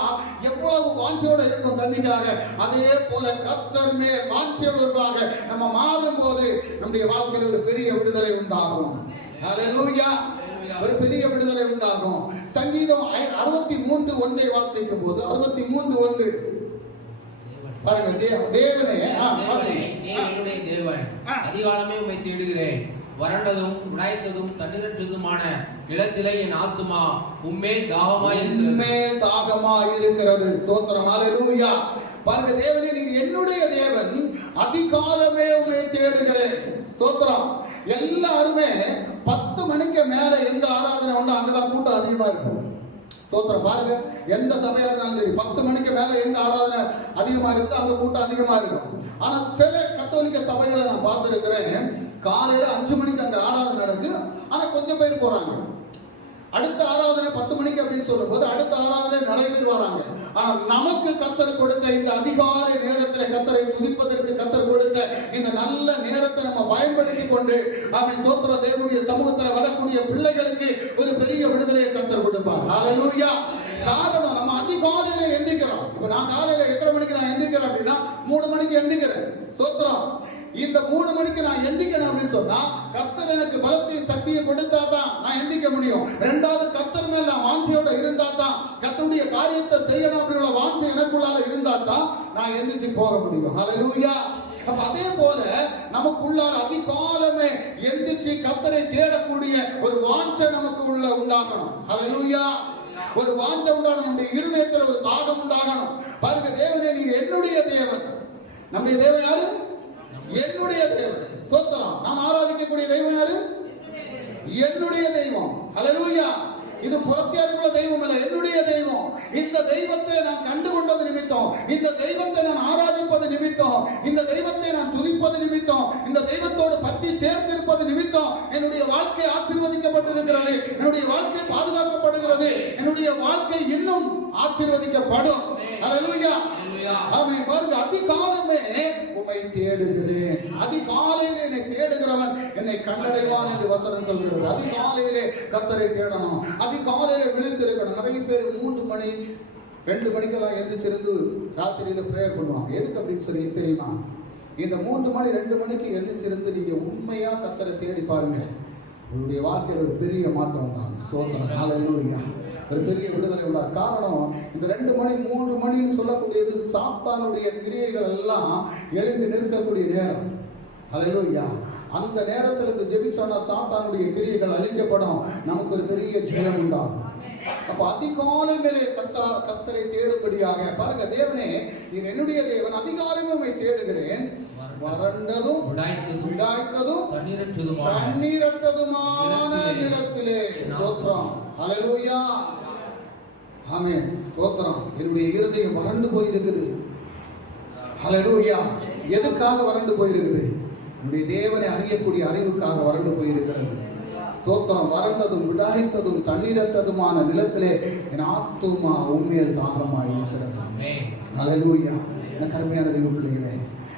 எவ்வளவு வாஞ்சியோட இருக்கும் தண்ணிக்காக, அதே போல கர்த்தர் மேல் வாஞ்சியுள்ளவர்களாக நம்ம மாறும் போது நம்முடைய வாழ்க்கையில் ஒரு பெரிய விடுதலை உண்டாகும். ஹல்லேலூயா. ஒரு பெரிய விடுதலை உண்டாகும். சங்கீதம் 63:1 வாசிக்கும் போது 63:1 பாருங்க, தேவனே என்னுடைய தேவன், அதிகாலமே உம்மை தேடுகிறேன். வறண்டதும் உடைத்ததும் தண்ணீரற்றதுமான நிலத்திலே என் ஆத்துமா உம்மேல் தாகமாய் இருக்கிறது. ஸ்தோத்திரம். ஹல்லேலூயா. பாருங்க, தேவனே நீர் என்னுடைய தேவன், அதிகாலமே உம்மை தேடுகிறேன். ஸ்தோத்திரம். எல்லாருமே 10 மணிக்கு மேல எந்த ஆராதனை உண்டோ அங்கதான் கூட்டம் அதிகமா இருக்கும். ஸ்தோத்திரம். பாருங்க, எந்த சபையா இருந்தாலும் சரி, 10 மணிக்கு மேல எங்க ஆராதனை அதிகமா இருக்கு அங்க கூட்டம் அதிகமா இருக்கும். ஆனா சில கத்தோலிக்க சபைகளை நான் பார்த்திருக்கிறேன், காலையில 5 மணிக்கு அங்க ஆராதனை நடக்கு, ஆனா கொஞ்சம் பேர் போறாங்க. அடுத்த ஆராதனை 10 மணிக்கு அப்படின்னு சொல்லும் போது அடுத்த ஆராதனை நிறைய பேர் வராங்க. ஆனா நமக்கு கர்த்தர் கொடுத்த இந்த அதிகாலை நேரத்தில் கர்த்தரை துதிப்பதற்கு கர்த்தர் கொடுத்த இந்த நல்ல நேரத்தை நம்ம பயன்படுத்தி கொண்டு அவன் ஸ்தோத்திர தேவனுடைய சமூகத்தில் வரக்கூடிய பிள்ளைகளுக்கு ஒரு பெரிய விடுதலையை கர்த்தர் கொடுப்பார். ஹல்லேலூயா. காரணம், நம்ம அதிகாலையில எந்திக்கிறோம். இப்ப நான் காலையில 8:30 மணிக்கு நான் எந்திக்கிறேன் அப்படின்னா 3 மணிக்கு எந்திக்கிறேன். ஸ்தோத்திரம். இந்த 3 மணிக்கு நான் எந்திக்கணும் அப்படின்னு சொன்னா கர்த்தர் எனக்கு பலத்தையும் சக்தியை கொடுத்தா தான் நான் எந்திக்க முடியும். 2வது, கர்த்தர் மேல நான் வாஞ்சையோட இருந்தா தான், கர்த்தருடைய காரியத்தை செய்யணும் அப்படிங்கிற வாஞ்சை எனக்குள்ளால இருந்தா தான் நான் எந்திரிச்சு போக முடியும். ஹல்லேலூயா. அப்ப அதே போல நமக்குள்ளார அதிகாலமே எந்திரிச்சு கர்த்தரை தேடக்கூடிய ஒரு வாஞ்சை நமக்கு உண்டாகணும். ஹல்லேலூயா. ஒரு வாஞ்சை உண்டாகணும். நம்முடைய இருதயத்தில் ஒரு தாகம் உண்டாகணும். பாருங்க, தேவனே நீர் என்னுடைய தேவன். நம்முடைய தேவன் யாரு? என்னுடைய தேவன். ஸ்தோத்திரம். நாம் ஆராதிக்கக்கூடிய தெய்வம் யாரு? என்னுடைய தெய்வம். ஹல்லேலூயா. இது புறத்தியாருக்குள்ள தெய்வம் அல்ல, என்னுடைய தெய்வம். இந்த தெய்வத்தை நான் கண்டு கொண்டது நிமித்தம் சேர்ந்திருப்பது நிமித்தம் என்னுடைய வாழ்க்கை ஆசீர்வதிக்கப்பட்டிருக்கிறது, என்னுடைய வாழ்க்கை பாதுகாக்கப்படுகிறது, என்னுடைய வாழ்க்கை இன்னும் ஆசீர்வதிக்கப்படும். அல்லேலூயா. ஆமென். பாருங்க, அதிகாலமே உம்மை தேடுகிறேன். அதிகாலையிலே என்னை தேடுகிறவன் என்னை கண்டடைவான் என்று வசனம் சொல்கிறது. அதிகாலையிலே கர்த்தரை தேடணும், அதிகாலையிலே விழித்திருக்கணும். நிறைய பேர் 3 மணி 2 மணிக்கெல்லாம் எந்திரிச்சிருந்து ராத்திரியில பிரேயர் பண்ணுவாங்க. எதுக்கு அப்படின்னு சொல்லி தெரியுமா? இந்த 3 மணி 2 மணிக்கு எந்திரிச்சிருந்து நீங்க உண்மையா கர்த்தரை தேடி பாருங்க, உங்களுடைய வாழ்க்கையில் ஒரு பெரிய மாற்றம் உண்டாகும். ஸ்தோத்திரம். ஹல்லேலூயா. ஒரு பெரிய விடுதலை உண்டாகும். காரணம், இந்த 2 மணி 3 மணின்னு சொல்லக்கூடியது சாத்தானுடைய கிரியைகள் எல்லாம் எழுந்து நிற்கக்கூடிய நேரம். ஹல்லேலூயா. அந்த நேரத்தில் இந்த ஜெபிச்சோன்னா சாத்தானுடைய கிரியைகள் அழிக்கப்படும், நமக்கு ஒரு பெரிய ஜெயம் உண்டாகும். அப்ப அதிகாலை மேலே கர்த்தரை தேடும்படியாக பாருங்க, தேவனே நீர் என்னுடைய தேவன், அதிகாலையும் உம்மை தேடுகிறேன், வறண்டதும் உடாய்த்ததும் தண்ணீரற்றதுமான நிலத்திலே. ஸ்தோத்திரம். ஹல்லேலூயா. ஆமென். ஸ்தோத்திரம். என்னுடைய இருதயம் வறண்டு போயிருக்குது. ஹல்லேலூயா. எதுக்காக வறண்டு போயிருக்குது? என்னுடைய தேவனை அறியக்கூடிய அறிவுக்காக வறண்டு போயிருக்கிறது. ஸ்தோத்திரம். வறண்டதும் விடாய்த்ததும் தண்ணீரற்றதுமான நிலத்திலே என் ஆத்துமா உண்மையில் தாகமாக இருக்கிறது. ஹல்லேலூயா. எனக்கு அருமையான தெய்வ பிள்ளைகளே,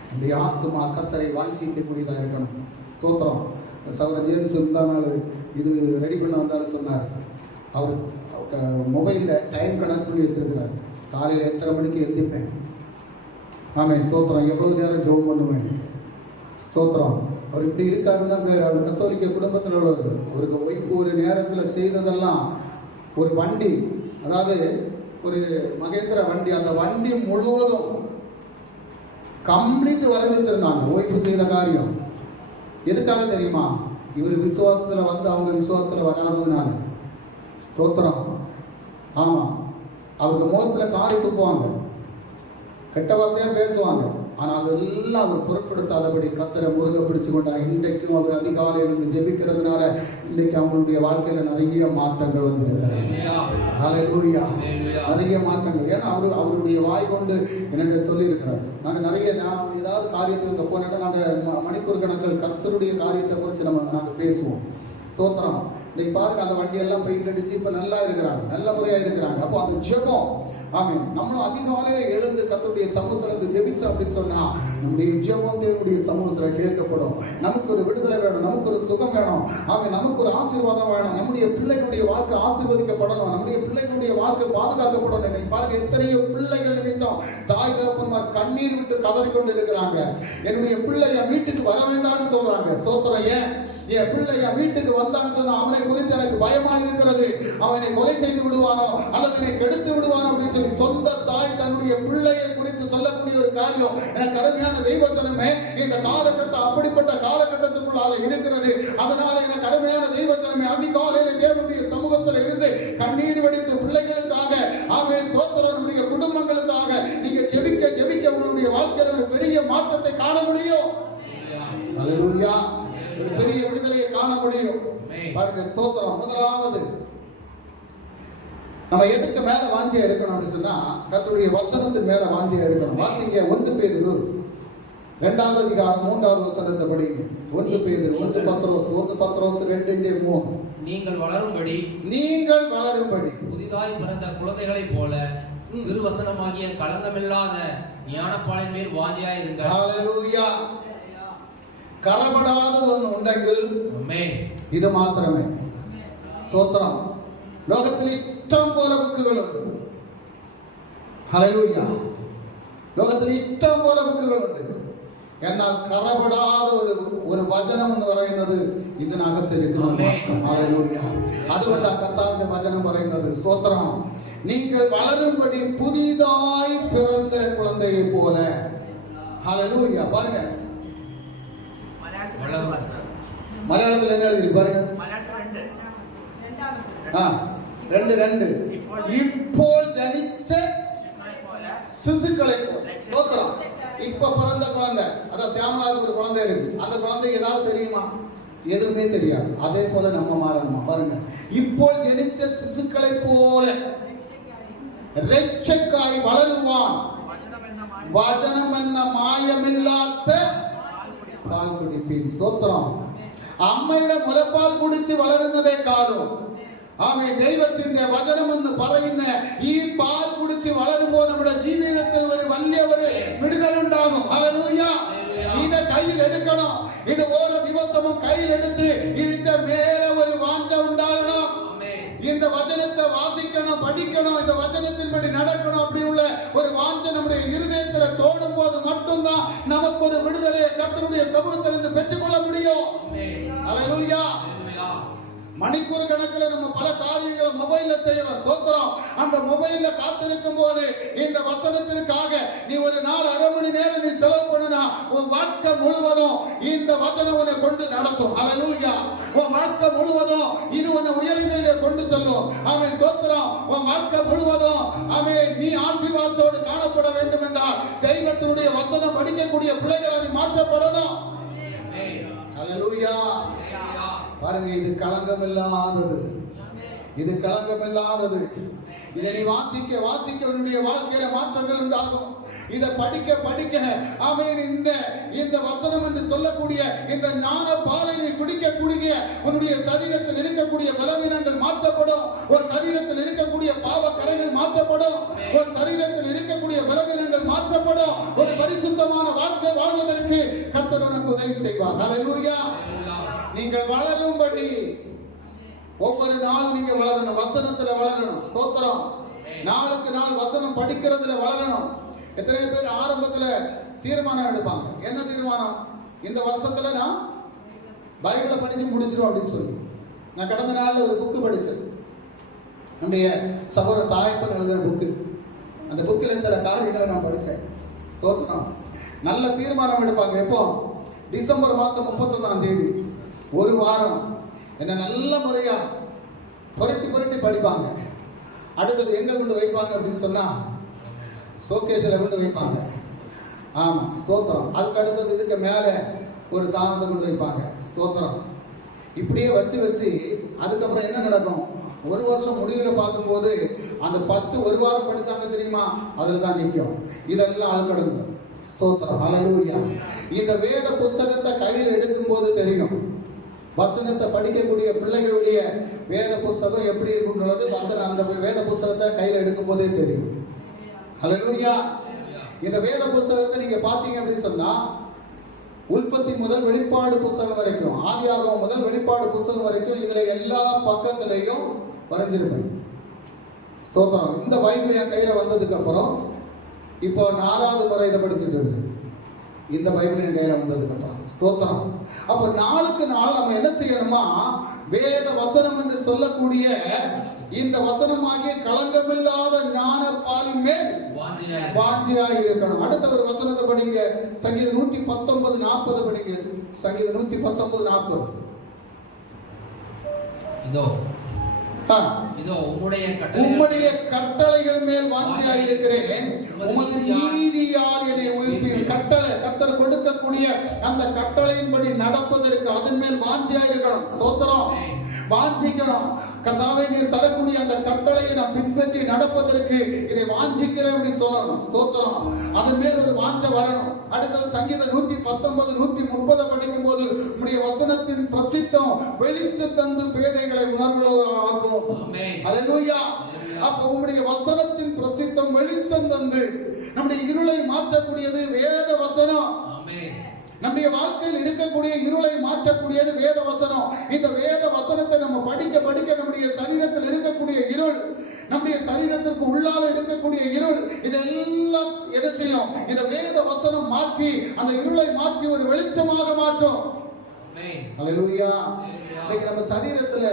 நம்முடைய ஆத்துமா கர்த்தரை வாஞ்சிக்கக்கூடியதாக இருக்கணும். ஸ்தோத்திரம். சகோதரர் ஜேம்ஸ் முந்தா நாள் இது ரெடி பண்ண வந்தாலும் சொன்னார், அவர் மொபைலில் டைம் கணக்கு பண்ணி வச்சிருக்கிறார். காலையில் எத்தனை மணிக்கு எந்திப்பேன், ஆமாம் ஸ்தோத்திரம், எவ்வளவு நேரம் ஜெபம் பண்ணுவேன். ஸ்தோத்திரம். அவர் இப்படி இருக்காருன்னா பேர், அவர் கத்தோலிக்க குடும்பத்தில் உள்ளவர். அவருக்கு ஒய்ஃபு ஒரு நேரத்தில் செய்ததெல்லாம் ஒரு வண்டி, அதாவது ஒரு மகேந்திர வண்டி, அந்த வண்டி முழுவதும் கம்ப்ளீட் வரைஞ்சிருந்தாங்க ஒய்ஃபு செய்த காரியம். எதுக்காக தெரியுமா? இவர் விசுவாசத்தில் வந்து அவங்க விசுவாசத்தில் வராததுனால. ஸ்தோத்திரம். ஆமாம், அவங்க முகத்தில் காரி துப்புவாங்க, கெட்ட வார்த்தையாக பேசுவாங்க, ஆனால் அதெல்லாம் அவர் பொருட்படுத்தாதபடி கர்த்தரை முருக பிடிச்சு கொண்டார். இன்றைக்கும் அவர் அதிகாலையில் இருந்து ஜெபிக்கிறதுனால இன்றைக்கு அவங்களுடைய வாழ்க்கையில் நிறைய மாற்றங்கள் வந்திருக்கிறது. ஹல்லேலூயா. நிறைய மாற்றங்கள். ஏன்னா அவருடைய வாய் கொண்டு என்னென்ன சொல்லியிருக்கிறார். நாங்கள் நிறைய ஏதாவது காரியத்துக்கு இங்கே போனோன்னா நாங்கள் மணிக்கூர் கணக்கில் கர்த்தருடைய காரியத்தை குறித்து நாங்கள் பேசுவோம். ஸ்தோத்திரம். இன்னைக்கு பாருங்க, அந்த வண்டியெல்லாம் பெயிண்ட் அடிச்சு இப்போ நல்லா இருக்கிறாங்க, நல்ல முறையாக இருக்கிறாங்க. அப்போ அந்த ஜெபம், ஆமென், நம்மளும் அதிகாலையில் எழுந்து கர்த்தருடைய சமூகத்தில் இருந்து ஜெபிச்சோம் அப்படின்னு சொன்னா நம்முடைய ஜெபம் தேவனுடைய சமூகத்தில் கேட்கப்படும். நமக்கு ஒரு விடுதலை வேணும், நமக்கு ஒரு சுகம் வேணும், ஆமென், நமக்கு ஒரு ஆசீர்வாதம் வேணும், நம்முடைய பிள்ளைகளுடைய வாழ்க்கை ஆசீர்வதிக்கப்படணும், நம்முடைய பிள்ளைகளுடைய வாழ்க்கை பாதுகாக்கப்படணும். இன்னைக்கு பாருங்க, எத்தனையோ பிள்ளைகள் நிமித்தம் தாய் தகப்பன்மார் கண்ணீர் விட்டு கதறிக்கொண்டு இருக்கிறாங்க. என்னுடைய பிள்ளை என் வீட்டுக்கு வர வேண்டாம்னு சொல்றாங்க. சோத்திரம். ஏன்? என் பிள்ளை என் வீட்டுக்கு வந்தான்னு சொன்னா அவனை குறித்து எனக்கு பயமா இருக்கிறது, அவனை கொலை செய்து விடுவானோ அல்லது என்னை கெடுத்து விடுவானோ அப்படின்னு சொல்லி சொந்த தாய் தன்னுடைய பிள்ளையை குறித்து சொல்லக்கூடிய ஒரு காரியம். எனக்கு அருமையான தெய்வத்தனமே, இந்த காலகட்டம் அப்படிப்பட்ட காலகட்டத்துக்குள்ளாக இருக்கிறது. அதனால எனக்கு அருமையான தெய்வத்தனமே, அதிகாலையில தேவனுடைய சமூகத்தில் இருந்து கண்ணீர் வடித்து பிள்ளைகளுக்காக, ஆமென், சோத்திரனுடைய குடும்பங்களுக்காக நீங்க ஜெபிக்க ஜெபிக்க உங்களுடைய வாழ்க்கையில் ஒரு பெரிய மாற்றத்தை காண முடியும். ஹல்லேலூயா. ஒரு பெரிய விடுதலையை காண முடியும். பாருங்க, ஸ்தோத்திரம். முதலாவது நம்ம எதுக்கு மேல வாஞ்சியா இருக்கணும் அப்படின்னு சொன்னா கர்த்தருடைய வசனத்தின் மேல வாஞ்சியா இருக்கணும். வாசிங்க 1 பேதுரு 2வது அதிகாரம் 3வது வசனத்தை படிங்க. 1 பேதுரு 1 பத்ரோஸ் 2:3. நீங்கள் வளரும்படி புதிதாய் பிறந்த குழந்தைகளைப் போல திருவசனமாகிய களங்கமில்லாத ஞானப்பாலின் மேல் வாஞ்சியாய் இருங்கள். ஹல்லேலூயா. கரபடாத ஒன்று உண்டெങ്കിൽ இது மாத்திரமே. ஸ்தோத்திரம். லோகத்தில் இஷ்டம் போல புக்குகள் உண்டு. ஹல்லேலூயா. லோகத்தில் இஷ்டம் போல புக்குகள் உண்டு. എന്നാൽ കറപടാതെ ഒരു വചനം എന്ന് പറയുന്നത് ഇതിനകത്തിരിക്കുന്നു. ഹല്ലേലൂയ. അതുകൊണ്ട് കർത്താവിന്റെ വചനം പറയുന്നത്, സ്തോത്രം, നിങ്ങൾ വളരുംപടി പുതിയതായി പിറந்த കുழந்தையை போல. ഹല്ലേലൂയ. பாருங்க, மலையாளத்தில் என்ன எழுதி பாருங்க. 2 ഇപ്പോൾ ജനിച്ച சிசுக்களை போல. ஸ்தோத்திரம். இப்ப பிறந்த குழந்தை, அதான் சியாமலாவுக்கு ஒரு குழந்தை இருக்கு, அந்த குழந்தைக்கு ஏதாவது தெரியுமா? எதுவுமே தெரியாது. அதே போல நம்ம மாறணுமா? பாருங்க, இப்போ ஜனிச்ச சிசுக்களை போல രക്ഷക്കായി വളരുവാൻ വചനം എന്ന മായമില്ലാത്ത പാൽ കുടിപ്പീൻ. സ്തോത്രം. അമ്മയുടെ മുലപ്പാൽ കുടിച്ച് വളരുന്നതേക്കാളും ദൈവത്തിന്റെ വചനം എന്ന് പറയുന്ന ഈ പാൽ കുടിച്ച് വളരുമ്പോൾ നമ്മുടെ ജീവിതത്തിൽ ഒരു വലിയ ഒരു വിടുതലുണ്ടാകും. ഹല്ലേലൂയ. ഇതിന്റെ കയ്യിൽ എടുക്കണം. ഇത് ഓരോ ദിവസവും കയ്യിലെടുത്ത് ഇതിന്റെ മേലെ ഒരു വാഞ്ച ഉണ്ടാകണം. இந்த வசனத்தை வாசிக்கணும், படிக்கணும், இந்த வசனத்தின்படி நடக்கணும் அப்படியுள்ள ஒரு வாஞ்சை நம்முடைய இருதயத்துல தோடும் போது மட்டும்தான் நமக்கு ஒரு விடுதலையை கர்த்தருடைய சமூகத்திலிருந்து பெற்றுக்கொள்ள முடியும். ஹல்லேலூயா. மணிக்கூர் கணக்கில் நம்ம பல காரியங்களை மொபைல்ல செய்யறோம். சோத்திரம். அந்த மொபைல்ல காத்திருக்கும் போது இந்த வசனத்திற்காக நீ ஒரு நாள் அரை மணி நேரம் நீ செலவு பண்ணுனா உன் வாழ்க்கை முழுவதும் இந்த வசனம் உன்னை கொண்டு நடத்தும். ஹல்லேலூயா. உன் வாழ்க்கை முழுவதும் இது உன்னை உயரங்களிலே கொண்டு செல்லும். ஆமென். சோத்திரம். உன் வாழ்க்கை முழுவதும் நீ ஆசீர்வாதத்தோடு காணப்பட வேண்டும் என்றால் தெய்வத்தினுடைய வசனம் படிக்கக்கூடிய பிள்ளைகளாக நீ மாற்றப்படணும். ஹல்லேலூயா. பாருங்க, இது களங்கம் இல்லாதது. இது களங்கம் இல்லாதது. இதை நீ வாசிக்க வாசிக்க உன்னுடைய வாழ்க்கையில மாற்றங்கள் உண்டாகும். இதை படிக்க படிக்க இந்த வசனம் என்று சொல்லக்கூடிய இந்த ஞான பாலை நீ குடிக்க குடிக்க உன்னுடைய சரீரத்தில் இருக்கக்கூடிய பலவீனங்கள் மாற்றப்படும். ஒரு சரீரத்தில் இருக்கக்கூடிய பாவ கரைகள் மாற்றப்படும். ஒரு சரீரத்தில் இருக்கக்கூடிய பலவீனங்கள் மாற்றப்படும். ஒரு பரிசுத்தமான வாழ்க்கை வாழ்வதற்கு கர்த்தர் உனக்கு உதவி செய்வார். ஹல்லேலூயா. நீங்கள் வளரும்படி ஒவ்வொரு நாளும் நீங்க வளரணும். வசனத்துல வளரணும். ஸ்தோத்திரம். நாளுக்கு நாள் வசனம் படிக்கிறதுல வளரணும். எத்தனை பேர் ஆரம்பத்துல தீர்மானம் எடுப்பாங்க. என்ன தீர்மானம்? இந்த வருஷத்துல நான் பைபிளை படிச்சு முடிச்சிடும் அப்படின்னு சொல்லி. நான் கடந்த நாள்ல ஒரு புக்கு படிச்சேன். நம்முடைய சகோதர தாயப்பன் எழுதின புக்கு. அந்த புக்கில் சில காரியங்களை நான் படித்தேன். ஸ்தோத்திரம். நல்ல தீர்மானம் எடுப்பாங்க. எப்போ? டிசம்பர் மாதம் 31ஆம் தேதி ஒரு வாரம் என்ன நல்ல முறையா புரட்டி புரட்டி படிப்பாங்க. அடுத்தது எங்க கொண்டு வைப்பாங்க அப்படின்னு சொன்னா ஷோகேஸில் கொண்டு வைப்பாங்க. ஆமா, ஸ்தோத்திரம். அதுக்கு அடுத்தது இதுக்கு மேல ஒரு சாதனத்தை கொண்டு வைப்பாங்க. ஸ்தோத்திரம். இப்படியே வச்சு வச்சு அதுக்கப்புறம் என்ன நடக்கும்? ஒரு வருஷம் முடிவில் பார்க்கும்போது அந்த ஃபர்ஸ்ட் ஒரு வாரம் படிச்சாங்க தெரியுமா, அதில் தான் நிற்கும். இதெல்லாம் அழுக்கடங்கும். ஸ்தோத்திரம். ஹல்லேலூயா. இந்த வேத புஸ்தகத்தை கையில் எடுக்கும் போது தெரியும். வசனத்தை படிக்கக்கூடிய பிள்ளைகளுடைய வேத புஸ்தகம் எப்படி இருக்குன்றது வசனம் அந்த வேத புஸ்தகத்தை கையில் எடுக்கும் போதே தெரியும். ஹல்லேலூயா. இந்த வேத புஸ்தகத்தை நீங்க பாத்தீங்க அப்படின்னு சொன்னா உற்பத்தி முதல் வெளிப்பாடு புஸ்தகம் வரைக்கும், ஆதியாகமம் முதல் வெளிப்பாடு புஸ்தகம் வரைக்கும் இதுல எல்லா பக்கத்திலையும் வரைஞ்சிருப்பேன். ஸ்தோத்திரம். இந்த பைபிள் என் கையில வந்ததுக்கு அப்புறம் இப்போ 4வது முறை இதை படிச்சுட்டு இருக்கு. இந்த பைபிள் என் கையில வந்ததுக்கு அப்புறம் ஸ்தோத்திரம். அப்ப நாளுக்கு நாள் நம்ம என்ன செய்யணுமா, வேத வசனம் என்று சொல்லக்கூடிய இந்த வசனமாகிய களங்கமில்லாத ஞான பாலின் மேல் வாஞ்சியாய் இருக்கணும். அடுத்த ஒரு வசனத்தை படிங்க. சங்கீதம் 119:40 படிங்க. சங்கீதம் 119:40. இதோ உம்முடைய கட்டளைகள் மேல் வாஞ்சியாய் இருக்கிறேன். உமது நீதியால் என்னை உயிர்ப்பியும். கட்டளை கர்த்தர் கொடுக்கக்கூடிய அந்த கட்டளையின்படி நடப்பதற்கு அதன் மேல் வாஞ்சியாய் இருக்கணும். ஸ்தோத்திரம். வாஞ்சிக்கணும். கர்த்தாவே நீர் தரக்கூடிய அந்த கட்டளையை நான் பின்பற்றி நடப்பதற்கு இதை வாஞ்சிக்கிறேன் அப்படி சொல்லணும். ஸ்தோத்திரம். அதன் மேல் ஒரு வாஞ்ச வரணும். அடுத்தது சங்கீதம் 119 130 படிக்கும் போது உம்முடைய வசனத்தின் பிரசித்தம் வெளிச்சம் தந்து பேதைகளை உணர்வுள்ளவர்களாக்கும். ஹல்லேலூயா. அப்ப உம்முடைய வசனத்தின் பிரசித்தம் வெளிச்சம் தந்து நம்முடைய இருளை மாற்றக்கூடியது வேத வசனம். நம்முடைய வாழ்க்கையில் இருக்கக்கூடிய இருளை மாற்றக்கூடியது வேத வசனம். இந்த வேத வசனத்தை நம்ம படிக்க படிக்க நம்முடைய சரீரத்தில் இருக்கக்கூடிய இருள், நம்முடைய சரீரத்திற்கு உள்ளால இருக்கக்கூடிய இருள், இதெல்லாம் எதை செய்யும்? இந்த வேத வசனம் மாற்றி அந்த இருளை மாற்றி ஒரு வெளிச்சமாக மாற்றும். ஹல்லேலூயா. இன்னைக்கு நம்ம சரீரத்துல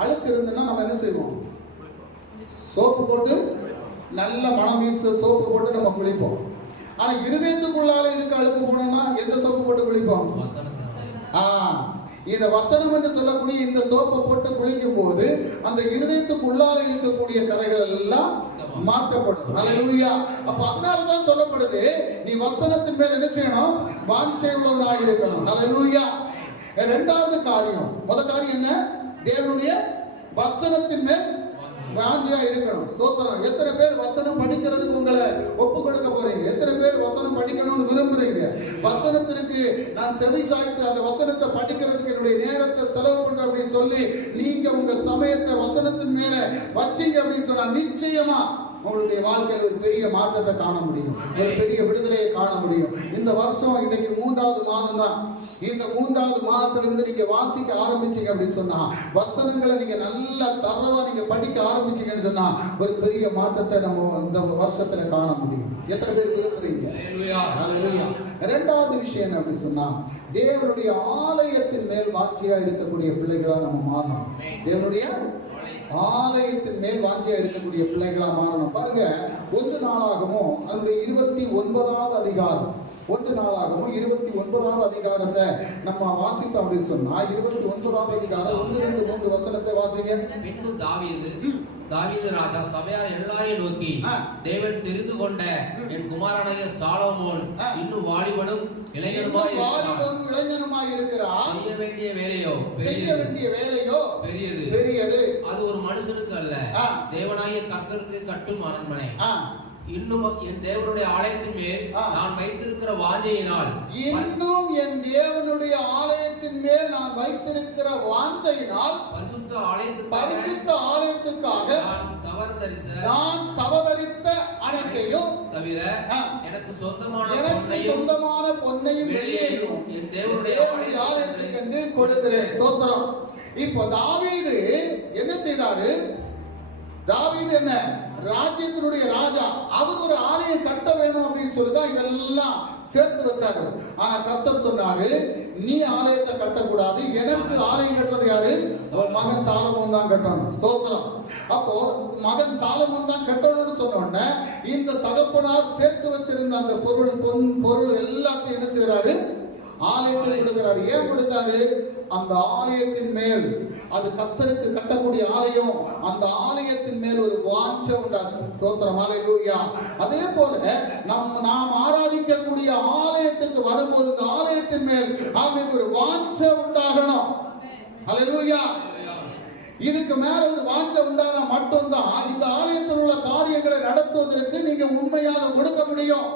அழுக்கு இருந்துன்னா நம்ம என்ன செய்வோம்? சோப்பு போட்டு நல்ல மனம் வீசு சோப்பு போட்டு நம்ம குளிப்போம். ஆனா இருதயத்துக்குள்ளால இருக்க அழுக்கு போனோம்னா எந்த சோப்பு போட்டு குளிப்போம்? இந்த வசனம் என்று சொல்லக்கூடிய இந்த சோப்பை போட்டு குளிக்கும் போது அந்த இருதயத்துக்குள்ளால இருக்கக்கூடிய கரைகள் எல்லாம் மாற்றப்படும். ஹல்லேலூயா. அப்ப அதனாலதான் சொல்லப்படுது, நீ வசனத்தின் மேல் என்ன செய்யணும்? வாஞ்சை உள்ளவராக இருக்கணும். ஹல்லேலூயா. இரண்டாவது காரியம், முதல் காரியம் என்ன? தேவனுடைய வசனத்தின் மேல் வாஞ்சியா இருக்கணும். ஸ்தோத்திரம். எத்தனை பேர் வசனம் படிக்கிறதுக்கு உங்களை ஒப்பு கொடுக்க போறீங்க? எத்தனை பேர் வசனம் படிக்கணும்னு விரும்புறீங்க? வசனத்திற்கு நான் செவி சாய்த்து அந்த வசனத்தை படிக்கிறதுக்கு என்னுடைய நேரத்தை செலவு பண்றேன் அப்படின்னு சொல்லி நீங்க உங்க சமயத்தை வசனத்தின் மேல வச்சீங்க அப்படின்னு சொன்னா நிச்சயமா உங்களுடைய வாழ்க்கையில் ஒரு பெரிய மாற்றத்தை காண முடியும், ஒரு பெரிய விடுதலையை காண முடியும். இந்த வருஷம் இன்னைக்கு 3வது மாதம் தான். இந்த 3வது மாதத்திலிருந்து நீங்க வாசிக்க ஆரம்பிச்சீங்க அப்படின்னு சொன்னா, வசனங்களை நீங்க நல்லா தரவா நீங்க படிக்க ஆரம்பிச்சீங்கன்னு சொன்னா ஒரு பெரிய மாற்றத்தை நம்ம இந்த வருஷத்துல காண முடியும். எத்தனை பேர் விரும்புறீங்க? ஹல்லேலூயா. 2வது விஷயம் என்ன அப்படின்னு சொன்னா, தேவனுடைய ஆலயத்தின் மேல் வாஞ்சியா இருக்கக்கூடிய பிள்ளைகளா நம்ம மாறணும். தேவனுடைய ஆலயத்தின் மேல் வாஞ்சியா இருக்கக்கூடிய பிள்ளைகளா மாறணும். பாருங்க, 1 நாளாகமும் அந்த 29வது அதிகாரம், 1 நாளாகமும் 29வது அதிகாரத்தை நம்ம வாசித்தோம் அப்படின்னு சொன்னா, 29வது அதிகாரம் 1, 2, 3 வசனத்தை வாசிங்க. பின்பு தாவீது ராஜா சபையார் எல்லாரையும் நோக்கி, தேவன் தெரிந்து கொண்ட என் குமாரனாகிய சாலமோன் இன்னும் வாலிபனும் இளைஞனுமாய் இருக்கிறார். செய்ய வேண்டிய வேலையோ பெரியது. அது ஒரு மனுஷனுக்கு அல்ல, தேவனாகிய கர்த்தருக்கு கட்டும் அரண்மனை. இன்னும் என் தேவனுடைய ஆலயத்தின் மேல் நான் வைத்திருக்கிற வாஞ்சையினால், இன்னும் என் தேவனுடைய ஆலயத்தின் மேல் நான் வைத்திருக்கிற வாஞ்சையினால், பரிசுத்த ஆலயத்துக்காக நான் சவதரித்த அனைத்தையும் தவிர எனக்கு சொந்தமான பொன்னையும் வெள்ளியையும் என் தேவனுடைய ஆலயத்துக்கு என்று கொடுக்கிறேன். ஸ்தோத்திரம். இப்போ தாவீது என்ன செய்தாரு? தாவீது என்ன ராஜ்யத்தினுடைய ராஜா, அவர் ஒரு ஆலயம் கட்ட வேணும் அப்படின்னு சொல்லிதான் இதெல்லாம் சேர்த்து வச்சாரு. ஆனா கர்த்தர் சொன்னாரு, நீ ஆலயத்தை கட்டக்கூடாது, எனக்கு ஆலயம் கட்டுறது யாரு? ஒரு மகன் சாலமோன் தான் கட்டணும். ஸ்தோத்திரம். அப்போ மகன் சாலமோன் தான் கட்டணும்னு சொன்ன உடனே இந்த தகப்பனார் சேர்த்து வச்சிருந்த அந்த பொருள் எல்லாத்தையும் என்ன செய்யறாரு? ஆலயத்தில் கொடுக்கிறாரு. ஏன் கொடுத்தாரு? அந்த ஆலயத்தின் மேல், அது கர்த்தருக்கு கட்டக்கூடிய ஆலயம், அந்த ஆலயத்தின் மேல் ஒரு வாஞ்சை உண்டா. ஸ்தோத்திரம். ஹல்லேலூயா. அதே போல நாம் ஆராதிக்கக்கூடிய ஆலயத்துக்கு வரும்போது இந்த ஆலயத்தின் மேல் அவங்களுக்கு ஒரு வாஞ்சை உண்டாகணும். ஹல்லேலூயா. இதுக்கு மேல ஒரு வாஞ்சை உண்டானா மட்டும்தான் இந்த ஆலயத்தில் உள்ள காரியங்களை நடத்துவதற்கு நீங்க உண்மையாக கொடுக்க முடியும்.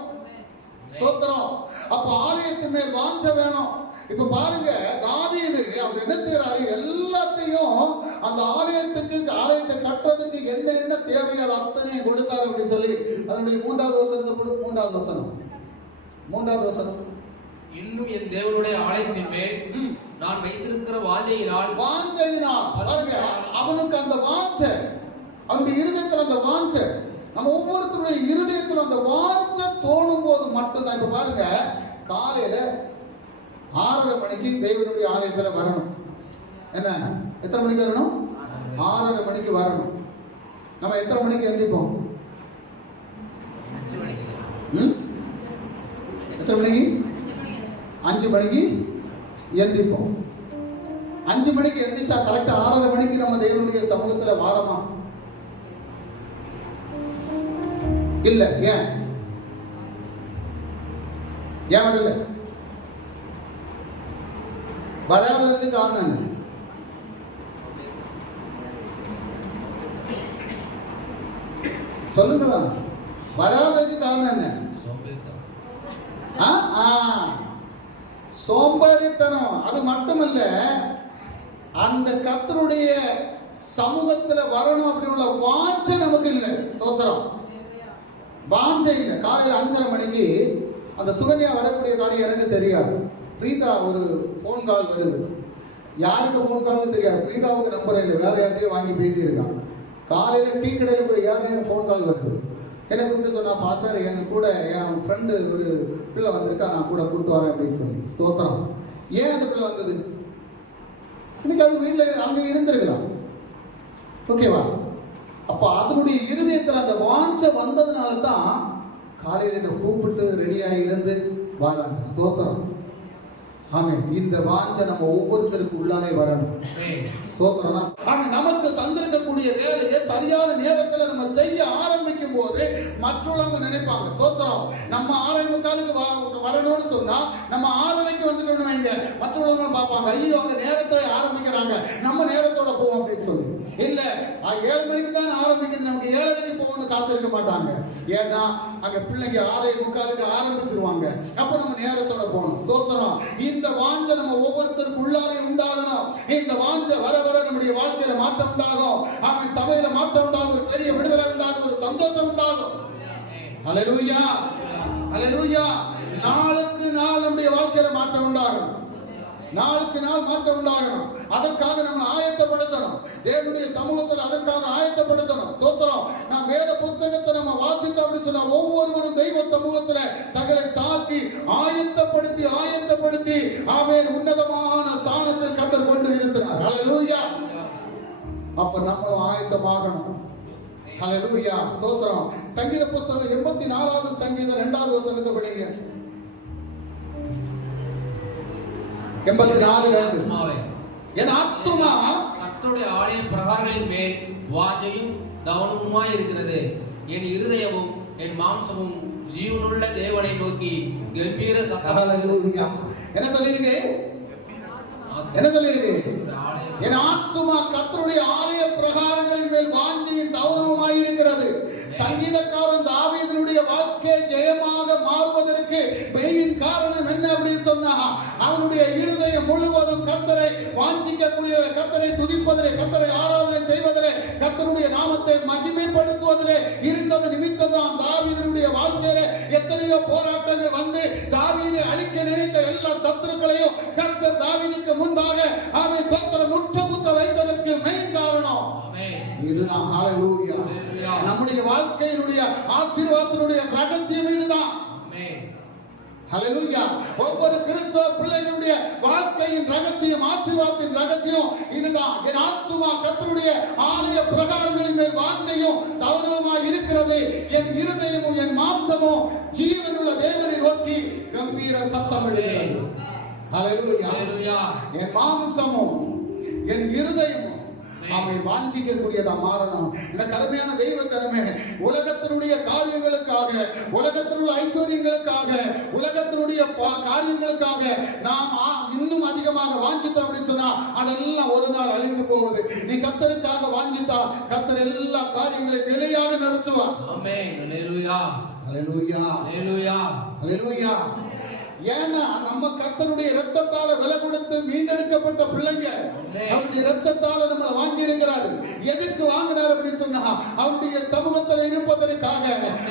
ஸ்தோத்திரம். அப்ப ஆலயத்தின் மேல் வாஞ்சை வேணும். இப்ப பாருங்க, தாவீது அவர் என்ன செய்யறாரு? எல்லாத்தையும் அந்த ஆலயத்தை கட்டுறதுக்கு என்ன தேவையோ அது அத்தனை கொடுத்தாரு அப்படின்னு சொல்லி அதனுடைய 3வது வசனம். 3வது வசனம். இன்னும் என் தேவனுடைய ஆலயத்தின் மேல் நான் வைத்திருக்கிற வாஞ்சையினால் பாருங்க, அவனுக்கு அந்த வாஞ்சை, அந்த இருதயத்தில் அந்த வாஞ்சை, நம்ம ஒவ்வொருத்தருடைய இருதயத்தில் அந்த வாஞ்சை தோணும் போது மட்டும்தான். இப்ப பாருங்க, காலையில 6:30 மணிக்கு தேவனுடைய ஆலயத்துல வரணும். என்ன, எத்தனை மணிக்கு வரணும்? 6:30 மணிக்கு வரணும். நம்ம எத்தனை மணிக்கு எந்திரிப்போம்? எத்தனை மணிக்கு? 5 மணிக்கு எந்திரிப்போம். 5 மணிக்கு எந்திரிச்சா கரெக்டா 6:30 மணிக்கு நம்ம தேவனுடைய சமூகத்துல வாரமா? இல்ல. ஏன் வரல? வராததுக்கு காரணம் என்ன? சொல்லுங்களா? வராததுக்கு காரணம் என்ன? சோம்பேறித்தனம். அது மட்டுமல்ல, அந்த கர்த்தருடைய சமூகத்துல வரணும் அப்படின்னு உள்ள வாஞ்சை நமக்கு இல்லை. ஸ்தோத்திரம். வாஞ்சை இல்லை. காலையில் 5:30 மணிக்கு அந்த சுகன்யா வரக்கூடிய காரியம் எனக்கு தெரியாது. பிரீதா ஒரு ஃபோன் கால் வருது. யாருக்கு ஃபோன் கால்னு தெரியாது. பிரீதாவுக்கு நம்பர் இல்லை, வேற யார்ட்டையும் வாங்கி பேசியிருக்கான். காலையில் டீ கடையில் போய் யாரையும் ஃபோன் கால் வருது. எனக்கு கூப்பிட்டு சொன்னா, பாஸ்டர் என் கூட என் ஃப்ரெண்டு ஒரு பிள்ளை வந்திருக்கா, நான் கூட கூப்பிட்டு வரேன் அப்படின்னு சொல்லி. ஸ்தோத்திரம். ஏன் அந்த பிள்ளை வந்தது? இன்னைக்கு அது வீட்டில் அங்கே இருந்திருக்கலாம். ஓகேவா? அப்போ அதனுடைய இருதயத்தில் அந்த வாஞ்சை வந்ததுனால தான் காலையில் என்னை கூப்பிட்டு ரெடியாக இருந்து வராங்க. ஸ்தோத்திரம். ஆமென். இந்த வாஞ்சை நம்ம ஒவ்வொருத்தருக்கு உள்ளாலே வரணும். ஸ்தோத்திரம். ஆனா நமக்கு தந்திருக்கக்கூடிய வேலையை சரியான நேரத்தில் நம்ம செய்ய ஆரம்பிக்கும் போது மற்றவங்க நினைப்பாங்க. ஸ்தோத்திரம். நம்ம 6:45 வரணும்னு சொன்னா நம்ம 6:30 வந்துட்டோம்னு வைங்க, மற்றவங்க பார்ப்பாங்க, ஐயோ அவங்க நேரத்தை ஆரம்பிக்கிறாங்க, நம்ம நேரத்தோட போவோம் அப்படின்னு சொல்லி. இல்ல, 7 மணிக்கு தான் ஆரம்பிக்குது, நமக்கு 7:30 போகணும் காத்திருக்க மாட்டாங்க. ஏன்னா அங்க பிள்ளைங்க 6:45 ஆரம்பிச்சிருவாங்க. அப்ப நம்ம நேரத்தோட போகணும். சோத்திரம். இந்த வாஞ்சை நம்ம ஒவ்வொருத்தருக்கு உள்ளாலே உண்டாகணும். இந்த வாஞ்சை வர வர நம்முடைய வாழ்க்கையில மாற்றம் உண்டாகும். அவன் சபையில மாற்றம் உண்டாகும், ஒரு பெரிய விடுதலை உண்டாகும், ஒரு சந்தோஷம் உண்டாகும். ஹல்லேலூயா, ஹல்லேலூயா. நாளுக்கு நாள் நம்முடைய வாழ்க்கையில மாற்றம் உண்டாகும். நாளுக்கு நாள் மாற்றம் உண்டாகணும். அதற்காக நம்ம ஆயத்தப்படுத்தணும். தேவனுடைய சமூகத்தில் அதற்காக ஆயத்தப்படுத்தணும். சோத்திரம். நாம் வேத புத்தகத்தை நம்ம வாசித்தோம் அப்படி சொன்னா ஒவ்வொருவரும் தெய்வ சமூகத்துல தங்களை தாக்கி ஆயத்தப்படுத்தி ஆமென் உன்னதமான ஸ்தானத்தில் கர்த்தர் கொண்டு இருக்கிறார். ஹல்லேலூயா. அப்ப நம்மளும் ஆயத்தமாகணும். ஹல்லேலூயா. ஸ்தோத்திரம். சங்கீத புத்தகம் 84வது சங்கீதம் 2வது வசனத்தை படிங்க. 84 என் ஆத்துமா கர்த்தருடைய ஆலய பிரகாரங்களின் மேல் வாஞ்சையும் கவனமுமாய் இருக்கிறது. என் இருதயமும் என் மாம்சமும் ஜீவனுள்ள தேவனை நோக்கி கம்பீர சத்தம். என்ன சொல்லிருக்கு? என்ன சொல்லிருக்கு? என் ஆத்துமா கர்த்தருடைய ஆலய பிரகாரங்களின் மேல் வாஞ்சையும் கவனமுமாய் இருக்கிறது. சங்கீதக்காரன் தாவீதினுடைய வாழ்க்கை ஜெயமாக மாறுவதற்கு மெயின் காரணம் என்ன அப்படின்னு சொன்னா, அவனுடைய இருதயம் முழுவதும் கர்த்தரை வாஞ்சிக்கக்கூடிய, கர்த்தரை துதிப்பதிலே, கர்த்தரை ஆராதனை செய்வதிலே, கர்த்தருடைய நாமத்தை மகிமைப்படுத்துவதிலே இருந்தது நிமித்தம் தான் தாவீதினுடைய வாழ்க்கையில எத்தனையோ போராட்டங்கள் வந்து தாவீதை அழிக்க நினைத்த எல்லா சத்துருக்களையும் கர்த்தர் தாவீதுக்கு முன்பாக அவன் சொத்தரை முற்றகுத்த வைத்ததற்கு மெயின் காரணம் இதுதான். ஹல்லேலூயா. நம்முடைய வாழ்க்கையினுடைய ஆசீர்வாதத்தினுடைய ரகசியம் இதுதான். ஹல்லேலூயா. ஒவ்வொரு கிறிஸ்தவ பிள்ளைகளுடைய வாழ்க்கையின் ரகசியம், ஆசீர்வாதத்தின் ரகசியம் இதுதான். என் ஆத்துமா கர்த்தருடைய ஆலய பிரகாரங்களின் மேல் வாஞ்சையும் கவனமாய் இருக்கிறது. என் இருதயமும் என் மாம்சமும் ஜீவனுள்ள தேவனை நோக்கி கம்பீர சத்தமிடுகிறது. ஹல்லேலூயா. என் மாம்சமும் என் இருதயமும் அவன் வாஞ்சிக்கக்கூடியதா மாறணும். எனக்கு அருமையான தெய்வ ஜனமே, உலகத்தினுடைய காரியங்களுக்காக, உலகத்தினுடைய ஐஸ்வர்யங்களுக்காக, உலகத்தினுடைய காரியங்களுக்காக நாம் இன்னும் அதிகமாக வாஞ்சித்தோம் அப்படின்னு சொன்னா அதெல்லாம் ஒரு நாள் அழிந்து போகுது. நீ கர்த்தருக்காக வாஞ்சித்தா கர்த்தர் எல்லா காரியங்களையும் நிலையாக நிறுத்துவார். ஆமென். ஹல்லேலூயா, ஹல்லேலூயா, ஹல்லேலூயா, ஹல்லேலூயா. ஏன்னா நம்ம கர்த்தருடைய இரத்தத்தால விலை கொடுத்து மீண்டெடுக்கப்பட்ட பிள்ளைங்க. அவருடைய இரத்தத்தால நம்ம வாங்கி இருக்கிறாரு. எதுக்கு வாங்கினார் அப்படின்னு சொன்னா அவருடைய சமூகத்தில் இருப்பதற்காக.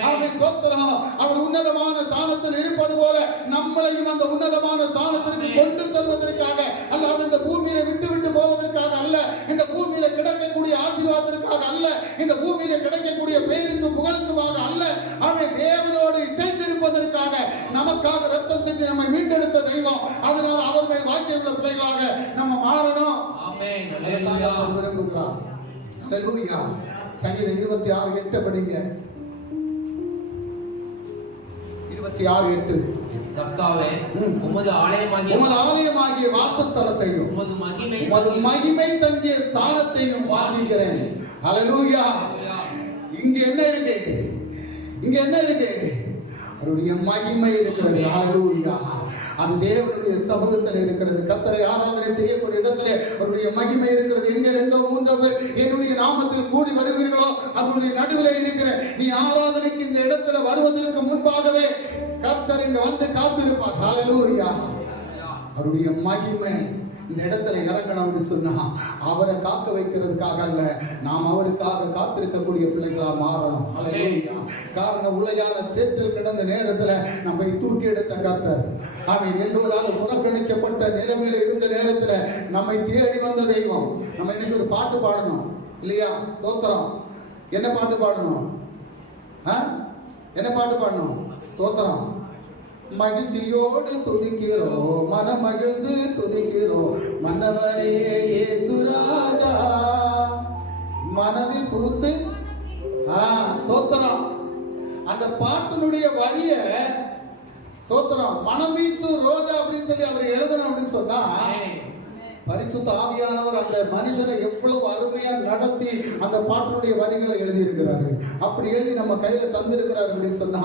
அவன் சோத்திரம். அவர் உன்னதமான ஸ்தானத்தில் இருப்பது போல நம்மளையும் அந்த உன்னதமான ஸ்தானத்திற்கு கொண்டு செல்வதற்காக, அல்லாத இந்த பூமியில விட்டு போவதற்காக அல்ல, இந்த பூமியில கிடைக்கக்கூடிய ஆசீர்வாதத்திற்காக அல்ல, இந்த பூமியில கிடைக்கக்கூடிய பேருக்கு புகழுக்குமாக அல்ல, அவன் தேவனோடு இசைந்திருப்பதற்காக நமக்காக ரத்தம் செஞ்சு நம்மை மீண்டெடுத்த தெய்வம். அதனால அவர் மேல் வாக்கியமுள்ள பிள்ளைகளாக நம்ம மாறணும். ஆமென். ஹல்லேலூயா. விரும்புகிறார். ஹல்லேலூயா. சங்கீதம் 26:8 படிங்க. 26:8. கர்த்தாவே, உமது ஆலயமாகிய வாசஸ்தலத்தையும் உமது மகிமை தங்கிய ஸ்தானத்தையும் வாஞ்சிக்கிறேன். ஹல்லேலூயா. இங்க என்ன இருக்கு? இங்க என்ன இருக்கு? அவருடைய மகிமை இருக்கிறது. ஹல்லேலூயா. அது தேவனுடைய சமூகத்தில் இருக்கிறது. கர்த்தரை ஆராதனை செய்யக்கூடிய இடத்திலே அவருடைய மகிமை இருக்கிறது. எங்க 2-3 பேர் என்னுடைய நாமத்தில் கூடி வருவீர்களோ அவருடைய நடுவில் இருக்கிற நீ ஆராதனைக்கு இந்த இடத்துல வருவதற்கு முன்பாகவே கர்த்தர் இங்க வந்து காத்திருப்பார். ஹல்லேலூயா. அவருடைய மகிமை இந்த இடத்துல இறங்கணும்னு சொன்னா அவரை காக்க வைக்கிறதுக்காக அல்ல, நாம் அவருக்காக காத்திருக்கக்கூடிய பிள்ளைகளா மாறணும். ஹல்லேலூயா. காரணம் உளையான சேற்றில் கிடந்த நேரத்துல நம்மை தூக்கி எடுத்த கர்த்தர். அவன் எல்லோராலும் புறக்கணிக்கப்பட்ட நிலைமையில இருந்த நேரத்துல நம்மை தேடி வந்த தெய்வம். நம்ம இன்னைக்கு ஒரு பாட்டு பாடணும் இல்லையா? ஸ்தோத்திரம். என்ன பாட்டு பாடணும்? என்ன பாட்டு பாடணும்? ஸ்தோத்திரம். மகிழ்ச்சியோடு துதிக்கிறோம், மனம் மகிழ்ந்து துதிக்கிறோம், மன்னவரே இயேசு ராஜா மனதில் பூத்து. ஸ்தோத்திரம். அந்த பாட்டினுடைய வரிய ஸ்தோத்திரம். மனம் வீசு ரோஜா அப்படின்னு சொல்லி அவர் எழுதணும் அப்படின்னு சொன்னா பரிசுத்த ஆவியானவர் அந்த மனுஷனை எவ்வளவு அருமையா நடத்தி அந்த பாட்டினுடைய வரிகளை எழுதி இருக்கிறாரு. அப்படி எழுதி நம்ம கையில தந்திருக்கிறாரு அப்படின்னு சொன்னா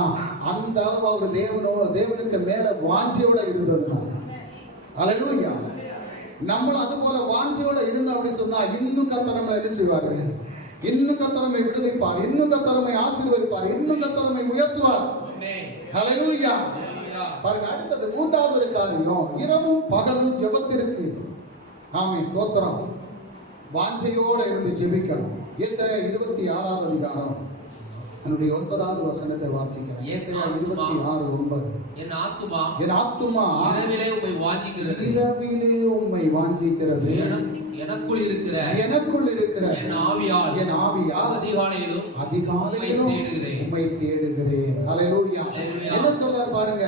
அந்த அளவு அவர் தேவனுக்கு மேல வாஞ்சியோட இருந்ததுனால. ஹல்லேலூயா. நம்மளும் அது போல வாஞ்சியோட இருந்தோம் அப்படின்னு சொன்னா இன்னும் கர்த்தர் நம்மளை என்ன செய்வாரு? இன்னும் கர்த்தர் நம்மை விடுவிப்பார், இன்னும் கர்த்தர் நம்மை ஆசீர்வதிப்பார், இன்னும் கர்த்தர் நம்மை உயர்த்துவார். ஹல்லேலூயா. பாருங்க, அடுத்தது மூன்றாவது ஒரு காரியம், இரவும் பகலும் ஜெபத்திற்கு. ஆமென், ஸ்தோத்திரம். வாஞ்சையோட இருந்து ஜெபிக்கணும். ஏசாயா 26வது அதிகாரம் என்னுடைய 9வது வசனத்தை வாசிக்கிறேன். ஏசாயா 26:9. என் ஆத்துமா இரவிலே உம்மை வாஞ்சிக்கிறது, எனக்குள் இருக்கிற என் ஆவியால் அதிகாலையிலும் உம்மை தேடுகிறேன். ஹல்லேலூயா. என்ன சொல்றார் பாருங்க,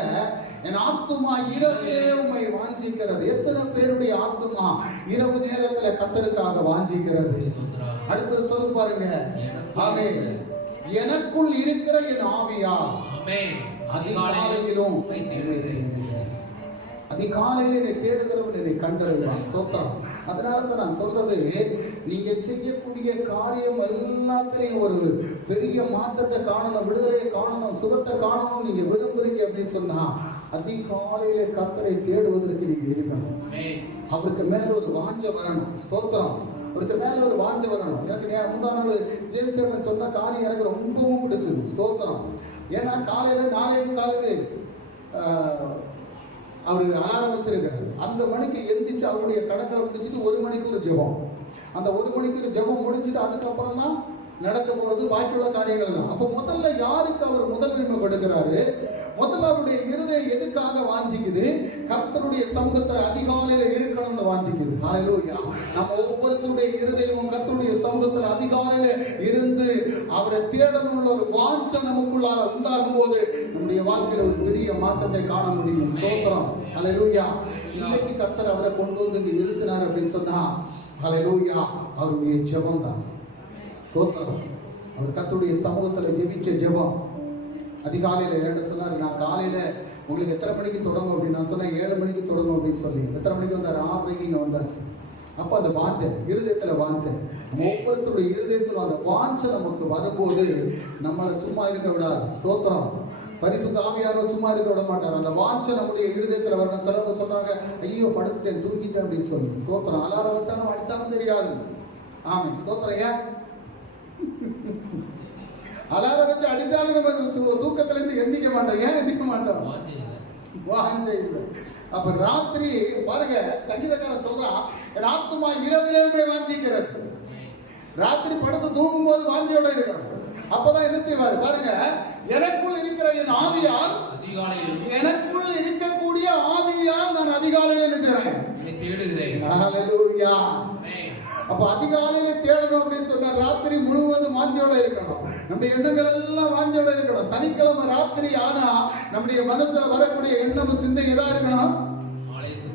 என் ஆத்துமா இரவிலே உம்மை வாஞ்சிக்கிறது. எத்தனை பேருடைய ஆத்துமா இரவு நேரத்துல கர்த்தருக்காக வாஞ்சிக்கிறது? அடுத்து சொல்லு பாருங்க, ஆமென், எனக்குள் இருக்கிற என் ஆவியால் அதிகாலையிலும் அதிகாலையில் என்னை தேடுகிறவன் என்னை கண்டடைவான். சோத்திரம். அதனால தான் நான் சொல்றது, நீங்க செய்யக்கூடிய காரியம் எல்லாத்திலையும் ஒரு பெரிய மாற்றத்தை காணணும், விடுதலையை காணணும், சுகத்தை காணணும் நீங்க விரும்புறீங்க அப்படின்னு சொன்னா அதிகாலையில கர்த்தரை தேடுவதற்கு நீங்க இருக்கணும். அவருக்கு மேல ஒரு வாஞ்சை வரணும். ஸ்தோத்திரம். அவருக்கு மேல ஒரு வாஞ்சை வரணும். எனக்கு முந்தா நாள் ஜெயசேகரன் சொன்ன காரியம் எனக்கு ரொம்பவும் பிடிச்சது. ஸ்தோத்திரம். ஏன்னா காலையில அவர் அலாரம் வச்சிருக்கிறார். அந்த மணிக்கு எந்திரிச்சு அவருடைய கடற்கரை முடிச்சுட்டு 1 மணிக்கு ஒரு ஜெபம். அந்த 1 மணிக்கு ஒரு ஜெபம் முடிச்சுட்டு அதுக்கப்புறம் தான் நடக்க போறது பாக்கியுள்ள காரியங்கள் எல்லாம். அப்ப முதல்ல யாருக்கு அவர் முதல் உரிமை கொடுக்கிறாரு? முதல்ல அவருடைய இருதயம் எதுக்காக வாஞ்சிக்குது? கர்த்தருடைய சமூகத்துல அதிகாலையில இருக்கணும்னு வாஞ்சிக்குது. ஹல்லேலூயா. நம்ம ஒவ்வொருத்தருடைய இருதயமும் கர்த்தருடைய சமூகத்துல அதிகாலையில இருந்து அவரை தேடணும்னு ஒரு வாஞ்சை நமக்குள்ளார உண்டாகும் போது நம்முடைய வாழ்க்கையில ஒரு பெரிய மாற்றத்தை காண முடியும். ஸ்தோத்திரம். ஹல்லேலூயா. இன்னைக்கு கர்த்தர் அவரை கொண்டு வந்து இங்க நிறுத்தினார் அப்படின்னு சொன்னா ஹல்லேலூயா, அவருடைய ஜெபம் தான். ஸ்தோத்திரம். அவர் கர்த்தருடைய சமூகத்துல ஜெபிச்ச ஜெபம். அதிகாலையில் என்ன சொன்னார்? நான் காலையில் உங்களுக்கு எத்தனை மணிக்கு தொடங்கும் அப்படின்னு நான் சொன்னேன். 7 மணிக்கு தொடங்கும் அப்படின்னு சொல்லி எத்தனை மணிக்கு வந்தார்? 6:30 இங்கே வந்தாச்சு. அப்போ அந்த வாஞ்சை இருதயத்தில் வாஞ்சை, நம்ம ஒவ்வொருத்தருடைய இருதயத்தில் அந்த வாஞ்சை நமக்கு வரும்போது நம்மளை சும்மா இருக்க விடாது. ஸ்தோத்திரம். பரிசுத்த ஆவியானவர் சும்மா இருக்க விட மாட்டார். அந்த வாஞ்சை நம்முடைய இருதயத்தில் வரணும். சிலவங்க சொல்றாங்க, ஐயோ படுத்துட்டேன் தூங்கிட்டேன் அப்படின்னு சொல்லி. ஸ்தோத்திரம். அலாரம் வச்சாலும் அடிச்சாலும் தெரியாது. ஆமாம், ஸ்தோத்திரம். ஏன் அலாரம் வச்சு அடிச்சாலும் நம்ம தூக்கத்துல இருந்து எந்திக்க மாட்டோம். ஏன் எந்திக்க மாட்டோம்? வாஞ்சை இல்லை. அப்ப ராத்திரி பாருங்க, சங்கீதக்காரன் சொல்றான், என் ஆத்துமா இரவிலே வாஞ்சிக்கிறது. ராத்திரி படுத்து தூங்கும் போது வாஞ்சையோட இருக்கணும். அப்பதான் என்ன செய்வாரு பாருங்க, எனக்குள் இருக்கிற என் ஆவியால், எனக்குள் இருக்கக்கூடிய ஆவியால் நான் அதிகாலையில் என்ன செய்றேன்? தேடுகிறேன். ஹல்லேலூயா. அப்ப அதிகாலையில தேடணும் அப்படின்னு சொன்னா ராத்திரி முழுவதும் வாஞ்சையோட இருக்கணும். நம்முடைய எண்ணங்கள் எல்லாம் வாஞ்சையோட இருக்கணும். சனிக்கிழமை ராத்திரி ஆனா நம்முடைய மனசுல வரக்கூடிய எண்ணமும் சிந்தை எதா இருக்கணும்?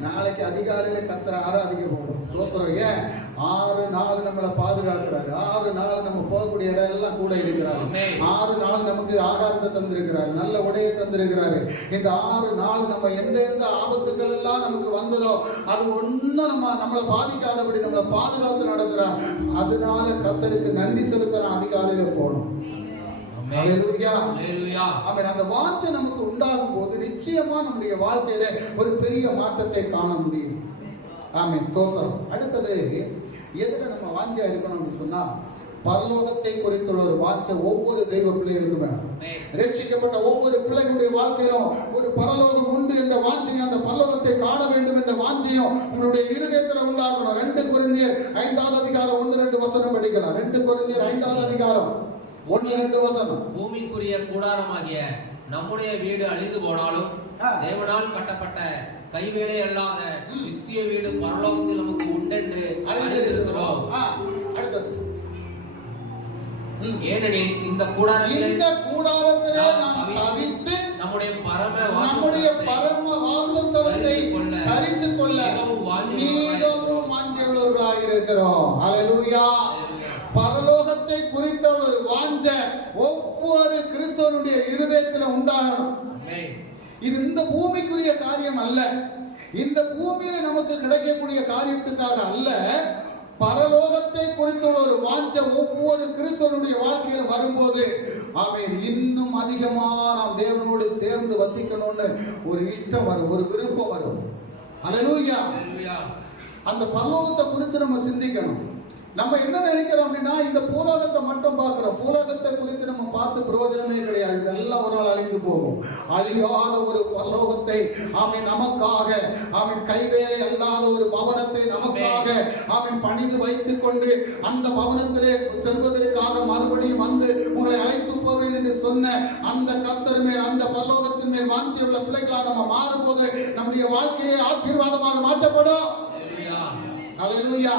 நாளைக்கு அதிகாலையில கர்த்தரை ஆராதிக்க போகணும். ஸ்தோத்திரம். ஏன்? 6 நாள் நம்மளை பாதுகாக்கிறாரு. 6 நாள் நம்ம போகக்கூடிய இடம் எல்லாம் கூட இருக்கிறாரு. 6 நாள் நமக்கு ஆகாரத்தை தந்திருக்கிறாரு, நல்ல உடையை தந்திருக்கிறாரு. இந்த 6 நாள் நம்ம எந்த ஆபத்துக்கள் எல்லாம் நமக்கு வந்ததோ அது ஒன்னும் நம்மளை பாதிக்காதபடி நம்மளை பாதுகாத்து நடத்துறார். அதனால கர்த்தருக்கு நன்றி செலுத்த அதிகாலையில போகணும். ஹல்லேலூயா. ஆமென். அந்த வாஞ்சை நமக்கு உண்டாகும் போது நிச்சயமா நம்முடைய வாழ்க்கையில ஒரு பெரிய மாற்றத்தை காண முடியும். ஆமென். ஸ்தோத்திரம். அடுத்தது எதுல நம்ம வாஞ்சையா இருக்கணும் அப்படின்னு சொன்னா, பரலோகத்தை குறித்துள்ள ஒரு வாஞ்சை ஒவ்வொரு தெய்வ பிள்ளைகளுக்கும் வேணும். ரட்சிக்கப்பட்ட ஒவ்வொரு பிள்ளைகளுடைய வாழ்க்கையிலும் ஒரு பரலோகம் உண்டு என்ற வாஞ்சையும், அந்த பரலோகத்தை காண வேண்டும் என்ற வாஞ்சையும் உங்களுடைய இருதயத்தில் உண்டாகணும். 2 கொரிந்தியர் 5வது அதிகாரம் 1-2 வசனம் படிக்கலாம். 2 கொரிந்தியர் 5வது அதிகாரம் 1-2 வசனம். பூமிக்குரிய கூடாரமாகிய நம்முடைய வீடு அழிந்து போனாலும் தேவனால் கட்டப்பட்ட கைவேலை அல்லாத நித்திய வீடு பரலோகத்தில் நமக்கு உண்டென்று அறிந்திருக்கிறோம். ஏனெனில் இந்த கூடாரத்திலே நாம் தவித்து நம்முடைய பரம வாசஸ்தலத்தை அறிந்து கொள்ள மிகவும் வாஞ்சையுள்ளவர்களாக இருக்கிறோம். ஹல்லேலூயா. பரலோகத்தை குறித்த ஒரு வாஞ்சை ஒவ்வொரு கிறிஸ்தவனுடைய இருதயத்தில் உண்டாகணும். இது இந்த பூமிக்குரிய காரியம் அல்ல, இந்த பூமியில நமக்கு கிடைக்கக்கூடிய காரியத்துக்காக அல்ல. பரலோகத்தை குறித்துள்ள ஒரு வாஞ்சை ஒவ்வொரு கிறிஸ்தவனுடைய வாழ்க்கையில வரும்போது ஆமென், இன்னும் அதிகமா நாம் தேவனோடு சேர்ந்து வசிக்கணும்னு ஒரு இஷ்டம் வரும், ஒரு விருப்பம் வரும். ஹல்லேலூயா. அந்த பரலோகத்தை குறித்து நம்ம சிந்திக்கணும். நம்ம என்ன நினைக்கிறோம் அப்படின்னா, இந்த பூலோகத்தை மட்டும் பார்க்கிறோம். பூலோகத்தை குறித்து நம்ம பார்த்து பிரயோஜனமே கிடையாது. இதெல்லாம் ஒரு நாள் அழிந்து போகும். அழியாத ஒரு பரலோகத்தை ஆமென் நமக்காக, ஆமென் கைவேலை அல்லாத ஒரு பவனத்தை நமக்காக ஆமென் பணிந்து வைத்துக் கொண்டு அந்த பவனத்திலே செல்வதற்காக மறுபடியும் வந்து உங்களை அழைத்து போவேன் என்று சொன்ன அந்த கர்த்தர் மேல், அந்த பரலோகத்தின் மேல் வாஞ்சியுள்ள பிள்ளைகளாக நம்ம மாறும்போது நம்முடைய வாழ்க்கையை ஆசீர்வாதமாக மாற்றப்படும். ஹல்லேலூயா.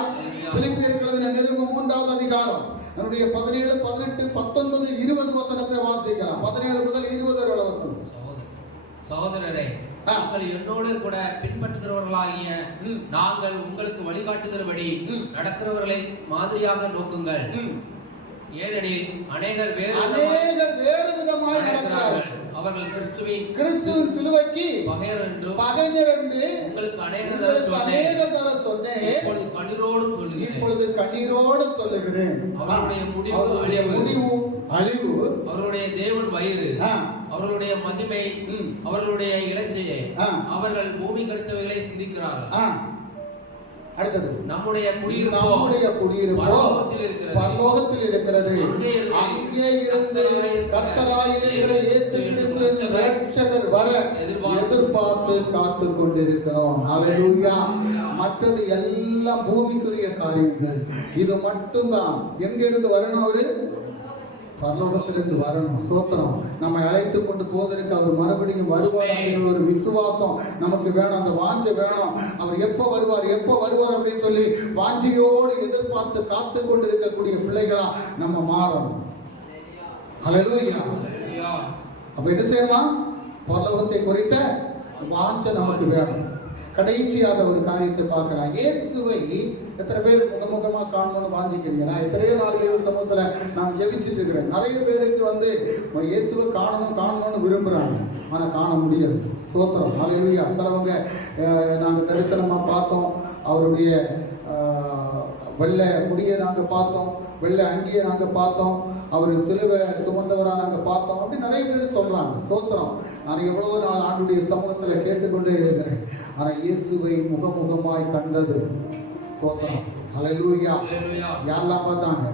பிலிப்பியர்கள் நிருபம் 3வது அதிகாரம் நம்முடைய 17, 18, 19, 20 வசனத்தை வாசிக்கலாம். 17 முதல் 20 வரை வசனம். சகோதரரே, நாங்கள் என்னோடு கூட பின்பற்றுகிறவர்களாகிய நாங்கள் உங்களுக்கு வழிகாட்டுகிறபடி நடக்கிறவர்களை மாதிரியாக நோக்குங்கள். ஏனெனில் அநேகர் வேறு விதமாய் நடக்கிறார்கள். அவர்கள் கிறிஸ்துவின் சிலுவைக்கு பகைஞர் என்று உங்களுக்கு அநேக தர சொன்னேன். இப்பொழுது கண்ணீரோடு சொல்லுகிறேன். அவருடைய முடிவு அழிவு, அவருடைய தேவன் வயிறு, அவர்களுடைய மகிமை, அவர்களுடைய இலச்சையை, அவர்கள் பூமி கடத்தவைகளை சிந்திக்கிறார்கள். அடுத்தது, நம்முடைய குடியிருப்பு பரலோகத்தில் இருக்கிறது. அங்கே இருந்து கர்த்தராயிருக்கிற இயேசு கிறிஸ்துவின் இரட்சகர் வர எதிர்பார்த்து காத்து கொண்டிருக்கிறோம். ஹல்லேலூயா. மற்றது எல்லாம் பூமிக்குரிய காரியங்கள். இது மட்டும்தான் எங்கிருந்து வரணும்? அவரு பரலோகத்திலிருந்து வரணும். ஸ்தோத்திரம். நம்மை அழைத்து கொண்டு போவதற்கு அவர் மறுபடியும் வருவார் என்ற ஒரு விசுவாசம் நமக்கு வேணும். அந்த வாஞ்சை வேணும். அவர் எப்ப வருவார் அப்படின்னு சொல்லி வாஞ்சையோடு எதிர்பார்த்து காத்து கொண்டு இருக்கக்கூடிய பிள்ளைகளா நம்ம மாறணும். ஹல்லேலூயா. அப்ப என்ன செய்யணும்? பரலோகத்தை குறித்த வாஞ்சை நமக்கு வேணும். கடைசியாக ஒரு காரியத்தை பார்க்கலாம். இயேசுவை எத்தனை பேர் முகமுகமா காணணும்னு வாஞ்சிக்கிறீங்க? நான் எத்தனையோ நாள் சமூகத்துல நான் ஜெபிச்சுட்டு இருக்கிறேன். நிறைய பேருக்கு இயேசுவை காணணும்னு விரும்புறாங்க, ஆனா காண முடியாது. ஸ்தோத்திரம். ஹல்லேலூயா. சிலவங்க நாங்க தரிசனமா பார்த்தோம், அவருடைய வெள்ளை முடியை நாங்க பார்த்தோம், வெள்ளை அங்கியை நாங்க பார்த்தோம், அவர் சிலுவை சுமந்தவரா நாங்க பார்த்தோம், அப்படி நிறைய பேர் சொல்றாங்க. ஸ்தோத்திரம். நான் எவ்வளவு நாள் ஆண்டுடைய சமூகத்துல கேட்டுக்கொண்டே இருக்கிறேன், ஆனா இயேசுவை முகமுகமாய் கண்டது. ஸ்தோத்திரம். ஹல்லேலூயா. யாரெல்லாம் பார்த்தாங்க?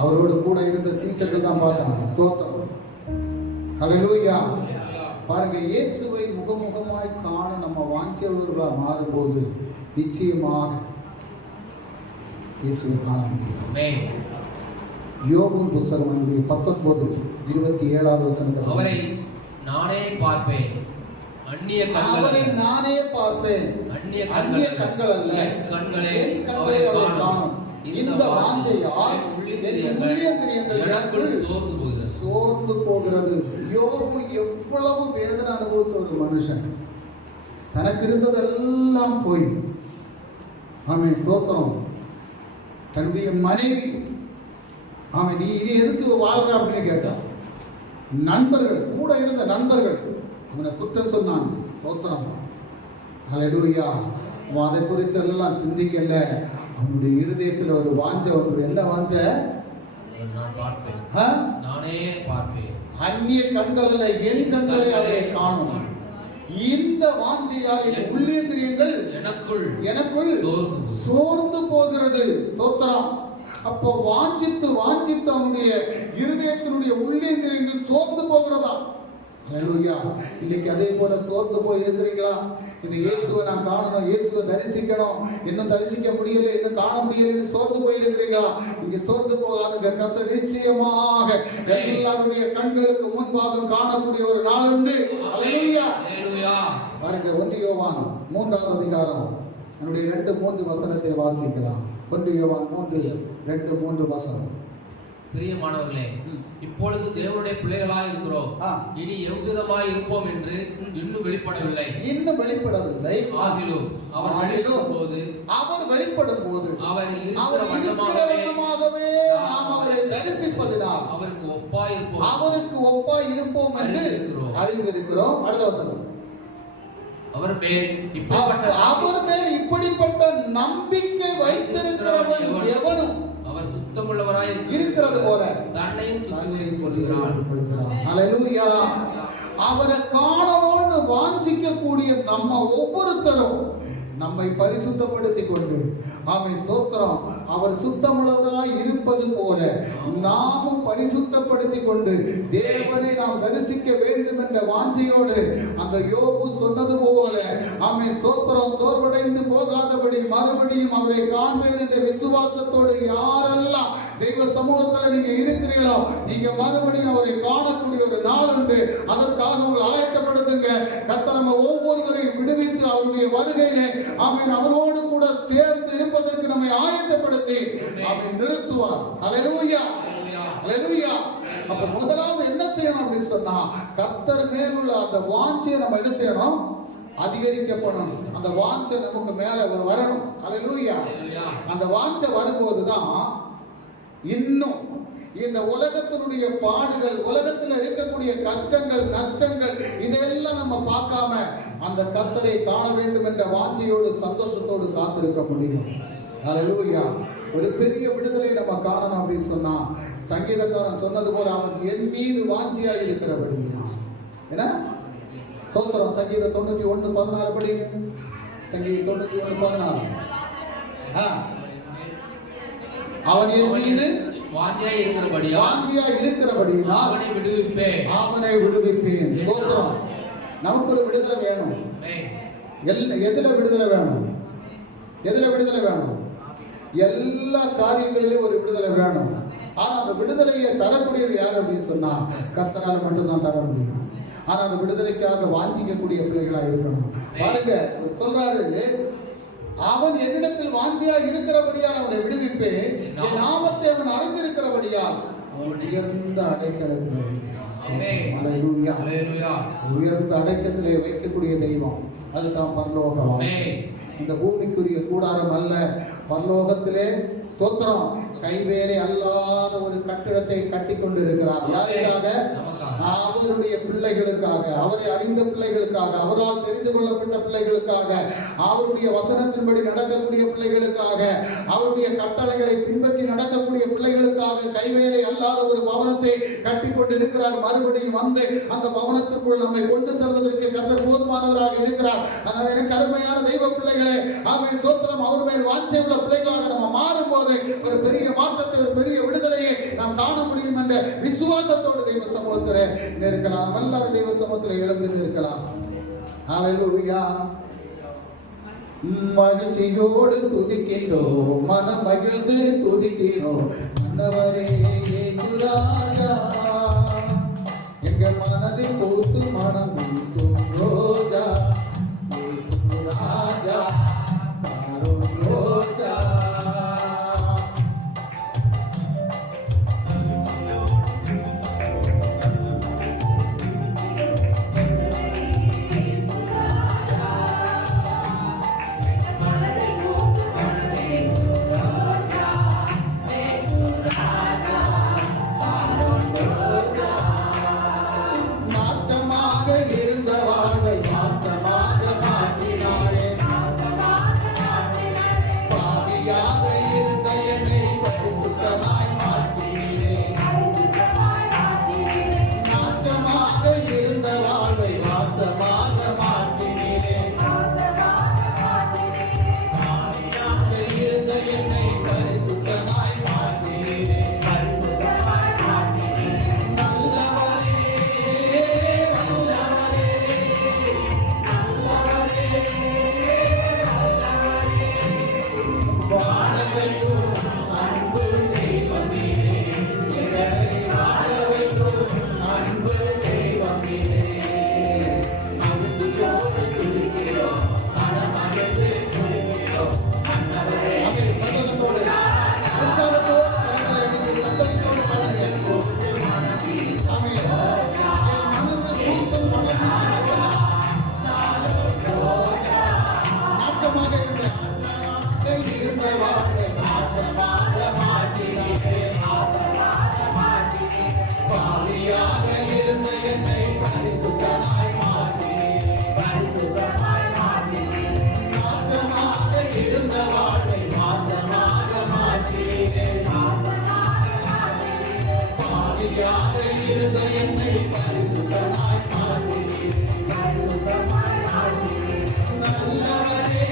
அவரோடு கூட இருந்த சீசர்கள் தான் பார்த்தாங்க. ஸ்தோத்திரம். ஹல்லேலூயா. பாருங்க, இயேசுவை முகமுகமாய் காண நம்ம வாஞ்சியவர்களா மாறும்போது நிச்சயமாக இயேசுவை காண முடியும். யோபு புத்தகம் 19:27 வசனம். அவரை நானே பார்ப்பேன், அந்நிய கண்கள் அல்ல, கண்களே அவரை காணும். இந்த வாஞ்சையால் எனக்குள் சோர்ந்து போகிறது. யோபு எவ்வளவு வேதனை அனுபவிச்ச ஒரு மனுஷன். தனக்கு இருந்ததெல்லாம் போய், ஆமென், ஸ்தோத்திரம். தன்னுடைய மனைவி, ஆமென், நீ இது எதுக்கு வாழ்ற அப்படின்னு கேட்டான். நண்பர்கள், கூட இருந்த நண்பர்கள் அவனை குற்றம் சொன்னாங்க. ஸ்தோத்திரம். ஹல்லேலூயா. அவன் அதை குறித்து எல்லாம் சிந்திக்கல. அவனுடைய இருதயத்தில் ஒரு வாஞ்சை ஒன்று. என்ன வாஞ்சை? நானே பார்ப்பேன், அந்நிய கண்கள் அல்ல, என் கண்களை அவரை காணும். இந்த வாஞ்சையால் என் உள்ளேந்திரியங்கள் எனக்குள் சோர்ந்து போகிறது. ஸ்தோத்திரம். அப்போ வாஞ்சித்து அவனுடைய இருதயத்தினுடைய உள்ளேந்திரியங்கள் சோர்ந்து போகிறதா? ஹல்லேலூயா. இன்னைக்கு அதே போல சோர்ந்து போய் இருக்கிறீங்களா? இந்த இயேசுவை நான் காணணும், இயேசுவை தரிசிக்கணும், இன்னும் தரிசிக்க முடியல, இன்னும் காண முடியல, சோர்ந்து போயிருக்கிறீங்களா? இங்க சோர்ந்து போகாதுங்க. கர்த்தர் நிச்சயமாக எல்லாருடைய கண்களுக்கு முன்பாக காணக்கூடிய ஒரு நாள் உண்டு. ஹல்லேலூயா. பாருங்க, 1 யோவான் 3வது அதிகாரம் என்னுடைய 2-3 வசனத்தை வாசிக்கலாம். 1 யோவான் 3:2-3 வசனம். பிரியமானவர்களே, இப்பொழுது தேவனுடைய பிள்ளைகளாய் இருக்கிறோம். இனி எவ்விதமாய் இருப்போம் என்று இன்னும் வெளிப்படவில்லை. ஆகிலும் அவர் வெளிப்படும் போது அவர் இருக்கிற வண்ணமாகவே நாம் அவரை தரிசிப்பதினால் அவருக்கு ஒப்பாய் இருப்போம் என்று அறிந்திருக்கிறோம். அடுத்த வசனம். அவர் மேல் இப்படிப்பட்ட நம்பிக்கை வைத்திருக்கிறவன் எவரும் அவர் சுத்தமுள்ளவராய் இருக்கிறது போல தன்னையும் சொல்லுகிறார். ஹல்லேலூயா. அவரை காணணும்னு வாஞ்சிக்க கூடிய நம்ம ஒவ்வொருத்தரும் நம்ம நம்மை பரிசுத்தப்படுத்திக் கொண்டு ஆமென் ஸ்தோத்திரம் அவர் சுத்தமுள்ளவராய் இருப்பது போல நாமும் பரிசுத்தப்படுத்திக் கொண்டு தேவனை நாம் தரிசிக்க வேண்டும் என்ற வாஞ்சையோடு அந்த யோபு சொன்னது போல ஆமென் ஸ்தோத்திரம் சோர்வடைந்து போகாதபடி மறுபடியும் அவரை காண்பேன் என்ற விசுவாசத்தோடு யாரெல்லாம் தெய்வ சமூகத்தில் நீங்க இருக்கிறீங்களோ நீங்க மறுபடியும் அவரை காணக்கூடிய ஒரு நாள் உண்டு. அதற்காக உங்களை ஆயத்தப்படுத்துங்க. கர்த்தர் நம்ம ஒவ்வொருவரையும் விடுவித்து அவருடைய வருகையிலே ஆமென் அவரோடு கூட சேர்ந்து இருப்பதற்கு நம்மை ஆயத்தப்படுத்தி ஆமென் நிறுத்துவார். ஹல்லேலூயா ஹல்லேலூயா. அப்ப முதலாவது என்ன செய்யணும் அப்படின்னு சொன்னா கர்த்தர் மேலுள்ள அந்த வாஞ்சையை நம்ம என்ன செய்யணும்? அதிகரிக்கப்படணும். அந்த வாஞ்சை நமக்கு மேல வரணும். ஹல்லேலூயா. அந்த வாஞ்சை வரும்போதுதான் இன்னும் இந்த உலகத்தினுடைய பாடுகள், உலகத்தில் இருக்கக்கூடிய கஷ்டங்கள், நஷ்டங்கள் இதெல்லாம் நம்ம பார்க்காம அந்த கர்த்தரை காண வேண்டும் என்ற வாஞ்சையோடு சந்தோஷத்தோடு காத்திருக்க முடியும். ஹல்லேலூயா. ஒரு பெரிய விடுதலை நம்ம காணணும் அப்படின்னு சொன்னா சங்கீதக்காரன் சொன்னது போல அவன் என் மீது வாஞ்சியாய் இருக்கிறபடினா என்ன ஸ்தோத்திரம். சங்கீதம் 91:14 படி. சங்கீதம் 91:14. அவன் என் மீது வாஞ்சியாய் இருக்கிறபடியா அவனை விடுவிப்பேன். ஸ்தோத்திரம். நமக்கு ஒரு விடுதலை வேணும். எதுல விடுதலை வேணும்? எதுல விடுதலை வேணும்? எல்லா காரியங்களிலும் ஒரு விடுதலை வேணும். ஆனா அந்த விடுதலையை தரக்கூடியது யார் அப்படின்னு சொன்னா கர்த்தரால் மட்டும்தான் தர முடியும். ஆனா அந்த விடுதலைக்காக வாஞ்சிக்கக்கூடிய பிள்ளைகளா இருக்கணும். பாருங்க சொல்றாரு, அவன் என்னிடத்தில் வாஞ்சியா இருக்கிறபடியால் அவனை விடுவிப்பேன், என் நாமத்தை அவன் அறிந்திருக்கிறபடியால் அவன் உயர்ந்த அடைக்கலத்திலே உயர்ந்த அடைக்கத்திலே வைக்கக்கூடிய தெய்வம் அதுதான் பரலோகம். இந்த பூமிக்குரிய கூடாரம் அல்ல, பரலோகத்திலே ஸ்தோத்திரம் கைவேலை அல்லாத ஒரு கட்டிடத்தை கட்டி கொண்டு இருக்கிறார். யாருக்காக? அவருடைய பிள்ளைகளுக்காக, அவரை அறிந்த பிள்ளைகளுக்காக, அவரால் தெரிந்து கொள்ளப்பட்ட பிள்ளைகளுக்காக, அவருடைய வசனத்தின்படி நடக்கக்கூடிய பிள்ளைகளுக்காக, அவருடைய கட்டளைகளை பின்பற்றி நடக்கக்கூடிய பிள்ளைகளுக்காக கைவேலை அல்லாத ஒரு பவனத்தை கட்டி கொண்டு இருக்கிறார். மறுபடியும் வந்து அந்த பவனத்திற்குள் நம்மை கொண்டு செல்வதற்கு கர்த்தர் போதுமானவராக இருக்கிறார். அதனால எனக்கு அருமையான தெய்வ பிள்ளைகளே, ஆமென் ஸ்தோத்திரம், அவர் மேல் வாஞ்சை உள்ள பிள்ளைகளாக நம்ம மாறும் போது ஒரு பெரிய மாற்றத்தை, ஒரு பெரிய விடுதலையை நாம் காண முடியும் என்ற விசுவாசத்தோடு தெய்வ சமூகத்திலே இருக்கலாம். எல்லாரும் தெய்வ சமூகத்தில் எழுந்து இருக்கலாம். ஹல்லேலூயா. மகிழ்ச்சியோடு துதிக்கின்றோம், மனம் மகிழ்ந்து துதிக்கிறோம். மன்னவரே இயேசு ராஜா, எங்க மனதில் பூத்து மனம் வீசும் ரோஜா, இயேசு ராஜா சாரும் ரோஜா. நல்லவரே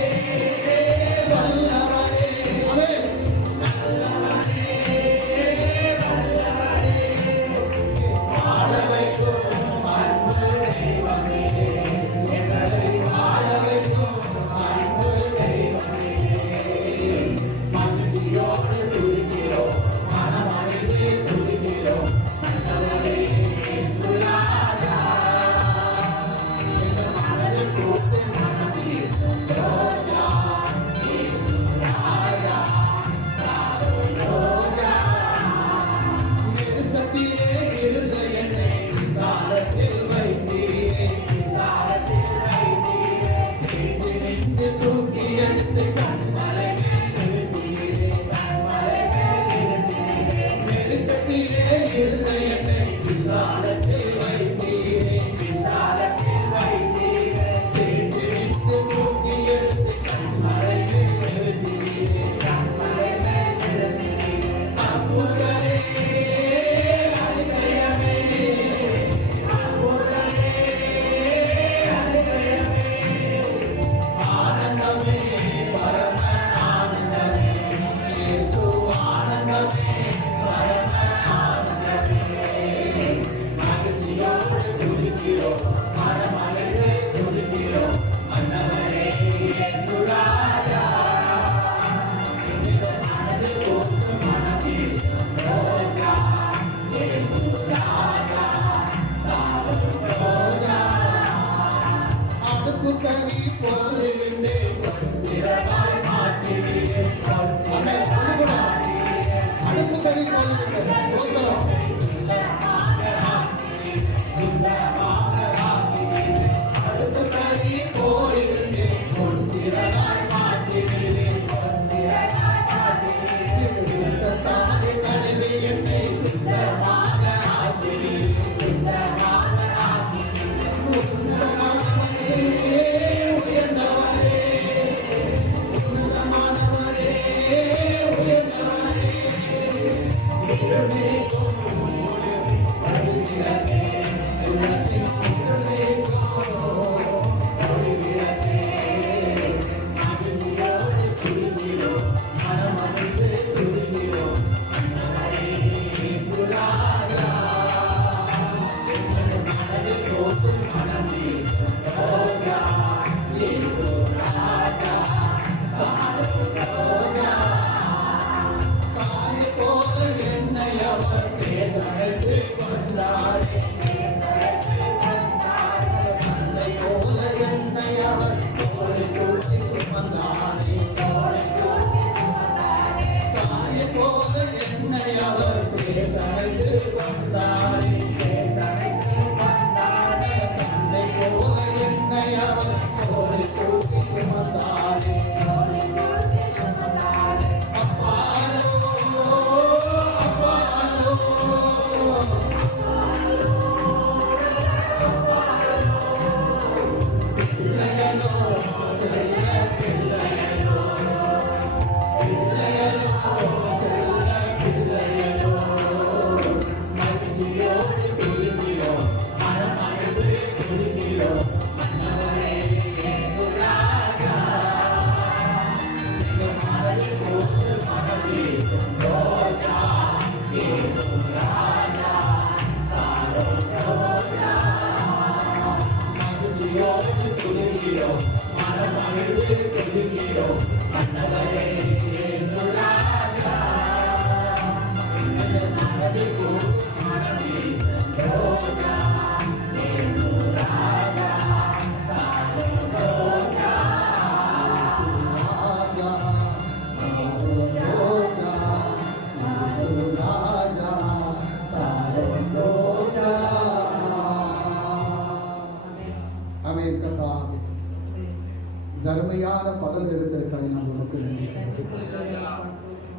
தர்மையான பகல் நேரத்திற்காக நான் உனக்கு நன்றி செலுத்துகிறேன்.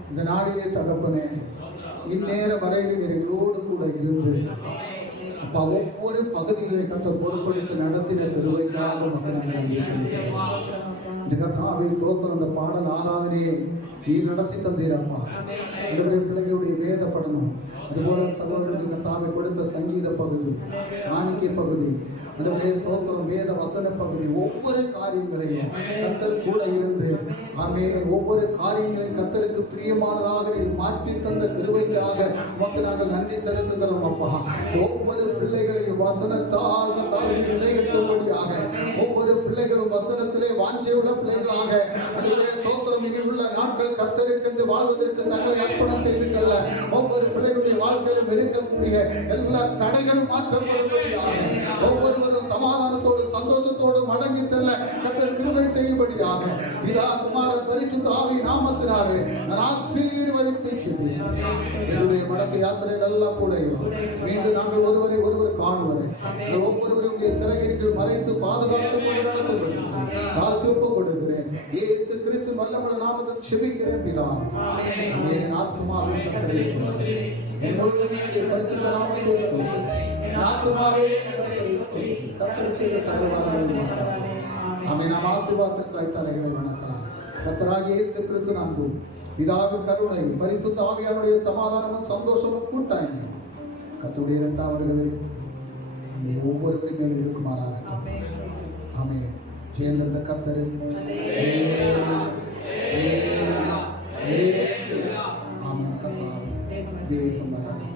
இந்த நாளிலே தகப்பனே, இந்நேரம் வரையில் எங்களோடு கூட இருந்து அப்பா ஒவ்வொரு பகுதிகளை கத்த பொறுப்படுத்தி நடத்தின பெருவைக்காக மக்கள் நாங்கள் நன்றி செலுத்துகிறோம். இந்த கர்த்தாவே சோத்திரம், அந்த பாடல் ஆராதனையை நீ நடத்தி தந்தீரப்பா. என்னுடைய பிள்ளைகளுடைய வேத படணும், அதுபோல சகோதரனுக்கு கர்த்தாவை கொடுத்த சங்கீத பகுதி, காணிக்கை பகுதி, அதுவே சோத்திரம் வேத வசன பகுதி, ஒவ்வொரு காரியங்களையும் கர்த்தர் கூட இருந்து ஆமே ஒவ்வொரு காரியங்களையும் கர்த்தருக்கு பிரியமானதாக நீ மாற்றி தந்த கிருபைக்காக உமக்கு நாங்கள் நன்றி செலுத்துகிறோம் அப்பா. ஒவ்வொரு பிள்ளைகளையும் வசனத்தால் இடையட்டும்படியாக ஒவ்வொரு பிள்ளைகளும் வசனத்திலே வாஞ்சையுள்ள பிள்ளைகளாக அதுவே சோத்திரம் இனியுள்ள நாட்கள் கர்த்தருக்கு வாழ்வதற்கு தங்களை அர்ப்பணம் செய்து கொள்ள ஒவ்வொரு பிள்ளைகளுடைய வாழ்க்கையிலும் இருக்கக்கூடிய எல்லா தடைகளும் மாற்றப்படும்படியாக ஒவ்வொருவரும் சமாதானத்தோடு சந்தோஷத்தோடு மடங்கி செல்ல கர்த்தர் கிருபை செய்யும்படியாக பிதா குமாரன் பரிசுத்த ஆவி நாமத்தினாலே நான் ஆசீர்வதித்து செல்வேன். என்னுடைய மடக்கு யாத்திரைகள் எல்லாம் கூட மீண்டும் நாங்கள் ஒருவரை ஒருவர் காணுவரை ஒவ்வொருவரும் சிறகில் மறைத்து பாதுகாத்து கொண்டு நடத்த வேண்டும். ஒப்பு கொடுக்கிறேன். இயேசு கிறிஸ்து வல்லமையுள்ள நாமத்தில் செபிக்கிறேன் பிதா. என் ஆத்துமாவை கர்த்தரை ஸ்தோத்திரி. என் முழுவதுமே பரிசுத்த நாமத்தை ஸ்தோத்திரி. என் ஆத்துமாவே கர்த்தர் செய்த சகலவாரங்களும் ஆமென். நாம் ஆசீர்வாதத்திற்காக தலைகளை வணக்கலாம். கர்த்தராகிய இயேசு கிறிஸ்து அன்பும் பிதாவின் கருணை பரிசுத்த ஆவியாருடைய சமாதானமும் சந்தோஷமும் கூட்டாய்மையும் கர்த்தருடைய இரண்டாம் வருகையில் ஒவ்வொருவரும் மேல் இருக்குமாறாகட்டும். ஆமென். சேர்ந்த கர்த்தர் ஆமென். வேகம் வரணும்.